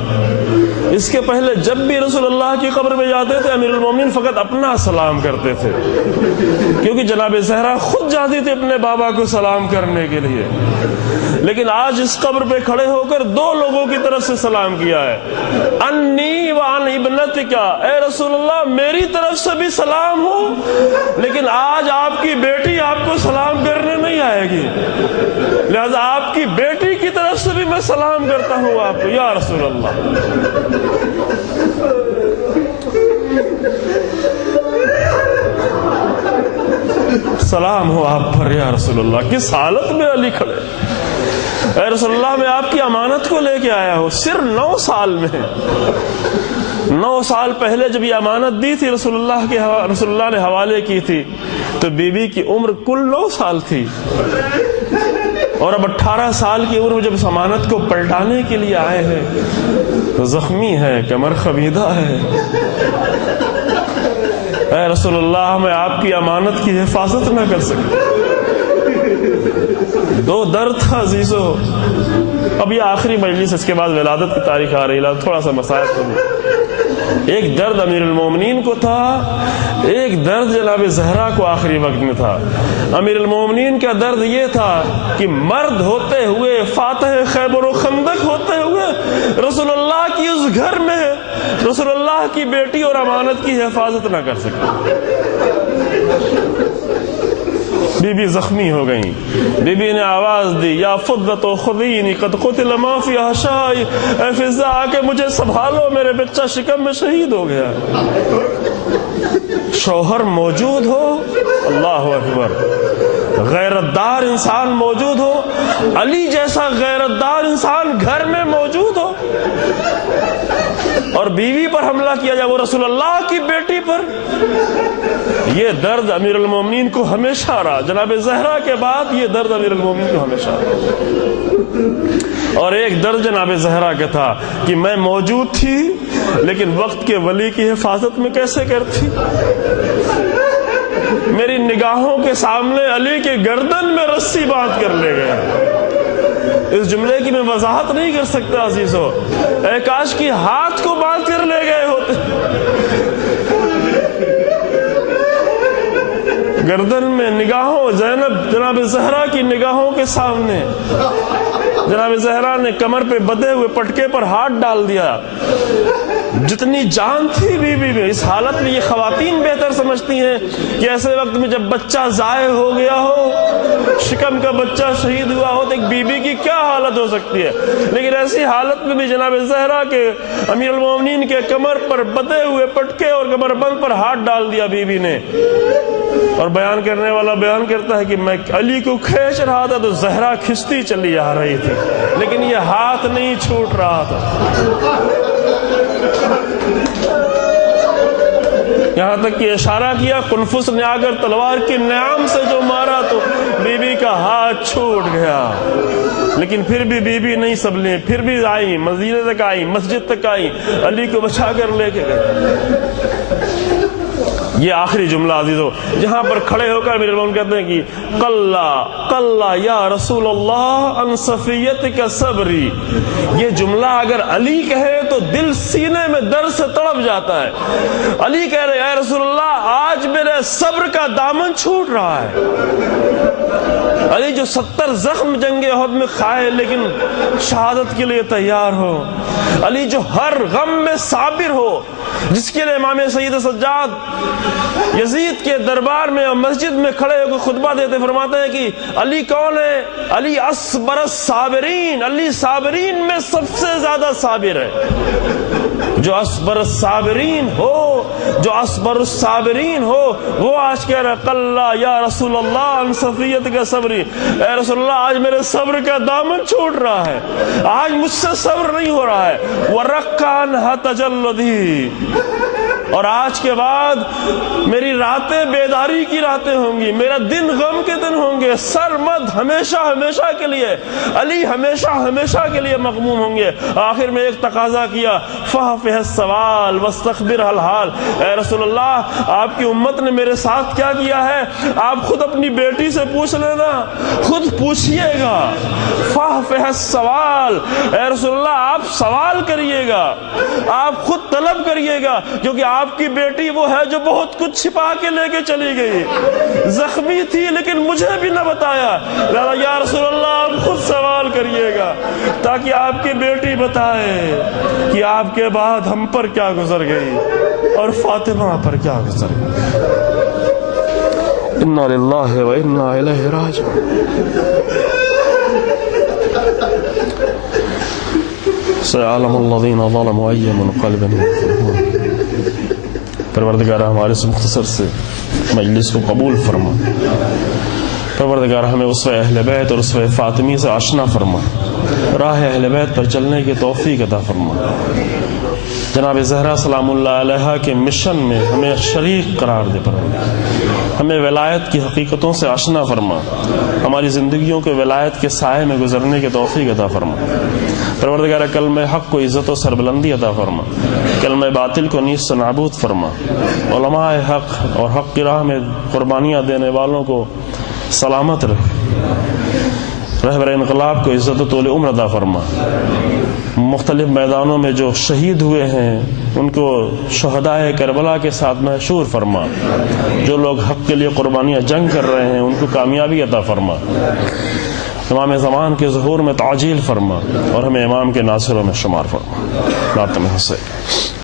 اس کے پہلے جب بھی رسول اللہ کی قبر میں جاتے تھے امیر المومنین فقط اپنا سلام کرتے تھے، کیونکہ جناب زہرا خود جاتی تھی اپنے بابا کو سلام کرنے کے لیے، لیکن آج اس قبر پہ کھڑے ہو کر 2 لوگوں کی طرف سے سلام کیا ہے، انی وعن ابنتک، اے رسول اللہ میری طرف سے بھی سلام ہو، لیکن آج آپ کی بیٹی آپ کو سلام کرنے نہیں آئے گی، لہذا آپ کی بیٹی کی طرف سے بھی میں سلام کرتا ہوں آپ کو یا رسول اللہ۔ سلام ہو آپ پر یا رسول اللہ۔ کس حالت میں علی کھڑے، اے رسول اللہ میں آپ کی امانت کو لے کے آیا ہوں، صرف 9 سال میں، 9 سال پہلے جب یہ امانت دی تھی رسول اللہ نے حوالے کی تھی، تو بی بی کی عمر کل 9 سال تھی، اور اب 18 سال کی عمر میں جب اس امانت کو پلٹانے کے لیے آئے ہیں تو زخمی ہے، کمر خمیدہ ہے۔ اے رسول اللہ میں آپ کی امانت کی حفاظت نہ کر سکے۔ 2 درد تھا عزیزو۔ اب یہ آخری مجلس، اس کے بعد ولادت کی تاریخ آ رہی ہے، تھوڑا سا مسائل سنیں۔ ایک درد امیر المومنین کو تھا، ایک درد جناب زہرا کو آخری وقت میں تھا۔ امیر المومنین کا درد یہ تھا کہ مرد ہوتے ہوئے، فاتح خیبر و خندق ہوتے ہوئے، رسول اللہ کی اس گھر میں رسول اللہ کی بیٹی اور امانت کی حفاظت نہ کر سکے۔ بی بی زخمی ہو گئیں، بی بی نے آواز دی یا فضت خذینی قد قتل ما فی احشائی، اے فضہ آ کے مجھے سنبھالو، میرے بچہ شکم میں شہید ہو گیا۔ شوہر موجود ہو، اللہ اکبر، غیرت دار انسان موجود ہو، علی جیسا غیرت دار انسان گھر میں موجود ہو، اور بیوی پر حملہ کیا جائے، وہ رسول اللہ کی بیٹی پر۔ یہ درد امیر المومنین کو ہمیشہ رہا، جناب زہرا کے بعد یہ درد امیر المومنین کو ہمیشہ رہا۔ اور ایک درد جناب زہرا کا تھا کہ میں موجود تھی، لیکن وقت کے ولی کی حفاظت میں کیسے کرتی؟ میری نگاہوں کے سامنے علی کے گردن میں رسی باندھ کر لے گئے۔ اس جملے کی میں وضاحت نہیں کر سکتا عزیزو، اے کاش کی ہاتھ کو باندھ کر لے گئے ہوتے، گردن میں نگاہوں زینب جناب زہرا کی نگاہوں کے سامنے جناب زہرا نے کمر پہ بدے ہوئے پٹکے پر ہاتھ ڈال دیا. جتنی جان تھی بی بی میں. اس حالت میں یہ خواتین بہتر سمجھتی ہیں کہ ایسے وقت میں جب بچہ ضائع ہو گیا ہو, شکم کا بچہ شہید ہوا ہو, تو ایک بی بی کی کیا حالت ہو سکتی ہے. لیکن ایسی حالت میں بھی جناب زہرا کے امیر المومنین کے کمر پر بدے ہوئے پٹکے اور کمر بند پر ہاتھ ڈال دیا بی بی نے. اور بیان کرنے والا بیان کرتا ہے کہ میں علی کو کھینچ رہا تھا تو زہرا کھنچتی چلی آ رہی تھی, لیکن یہ ہاتھ نہیں چھوٹ رہا تھا. یہاں تک کہ اشارہ کیا, قنفس نے آ کر تلوار کی نیام سے جو مارا تو بی بی کا ہاتھ چھوٹ گیا. لیکن پھر بھی بی بی نہیں سنبھلی, پھر بھی آئی, مدینے تک آئی, مسجد تک آئی, علی کو بچا کر لے کے گئے. یہ آخری جملہ عزیزو جہاں پر کھڑے ہو کر میرے مومن کہتے ہیں کہ قلا یا رسول اللہ ان صفیتک صبری. یہ جملہ اگر علی کہے تو دل سینے میں درد سے تڑپ جاتا ہے. علی کہہ رہے اے رسول اللہ آج میرے صبر کا دامن چھوٹ رہا ہے. علی جو 70 زخم جنگ احد میں کھائے لیکن شہادت کے لیے تیار ہو. علی جو ہر غم میں صابر ہو, جس کے لیے امام سید سجاد یزید کے دربار میں اور مسجد میں کھڑے ہو کے خطبہ دیتے فرماتے ہیں کہ علی کون ہے؟ علی اصبر الصابرین, علی صابرین میں سب سے زیادہ صابر ہے. جو اصبر الصابرین ہو, جو اصبر الصابرین ہو, وہ آج کہہ رہا قلا یا رسول اللہ ان صفیتک صبری. اے رسول اللہ آج میرے صبر کا دامن چھوٹ رہا ہے, آج مجھ سے صبر نہیں ہو رہا ہے. وَرَقَّانْهَا تَجَلُّدِي, اور آج کے بعد میری راتیں بیداری کی راتیں ہوں گی, میرا دن غم کے دن ہوں گے. سرمد ہمیشہ ہمیشہ کے لیے, علی ہمیشہ ہمیشہ کے لیے مغموم ہوں گے. آخر میں ایک تقاضا کیا, فَحْفِحِ السَّوَالِ وَاسْتَخْبِرْ الْحَالِ. اے رسول اللہ آپ کی امت نے میرے ساتھ کیا کیا ہے آپ خود اپنی بیٹی سے پوچھ لینا, خود پوچھئے گا. فَحْفِحِ السَّوَالِ, اے رسول اللہ آپ سوال کریے گا, آپ خود طلب کریے گا, کیونکہ آپ کی بیٹی وہ ہے جو بہت کچھ چھپا کے لے کے چلی گئی, زخمی تھی لیکن مجھے بھی نہ بتایا. یا رسول اللہ آپ خود سوال کریے گا تاکہ آپ کی بیٹی بتائے کہ آپ کے بعد ہم پر کیا گزر گئی اور فاطمہ پر کیا گزر گئی. انا للہ و انا الیہ راجعون. سيعلم الذين ظلموا أي منقلب ينقلبون. پروردگار ہمارے اس مختصر سے مجلس کو قبول فرما. پروردگار ہمیں اسوہ اہل بیت اور اسوہ فاطمی سے آشنا فرما, راہ اہل بیت پر چلنے کی توفیق عطا فرما. جناب زہرا سلام اللہ علیہا کے مشن میں ہمیں شریک قرار دے پروردگار. ہمیں ولایت کی حقیقتوں سے آشنا فرما, ہماری زندگیوں کے ولایت کے سائے میں گزرنے کی توفیق عطا فرما. پروردگار کلمہ حق کو عزت و سربلندی عطا فرما, کلمہ باطل کو نیست و نابود فرما. علماء حق اور حق کی راہ میں قربانیاں دینے والوں کو سلامت رکھ. رہبر انقلاب کو عزت و طول عمر عطا فرما. مختلف میدانوں میں جو شہید ہوئے ہیں ان کو شہدائے کربلا کے ساتھ محشور فرما. جو لوگ حق کے لیے قربانیاں جنگ کر رہے ہیں ان کو کامیابی عطا فرما. امام زمان کے ظہور میں تعجیل فرما اور ہمیں امام کے ناصروں میں شمار فرما. ماتم حسین.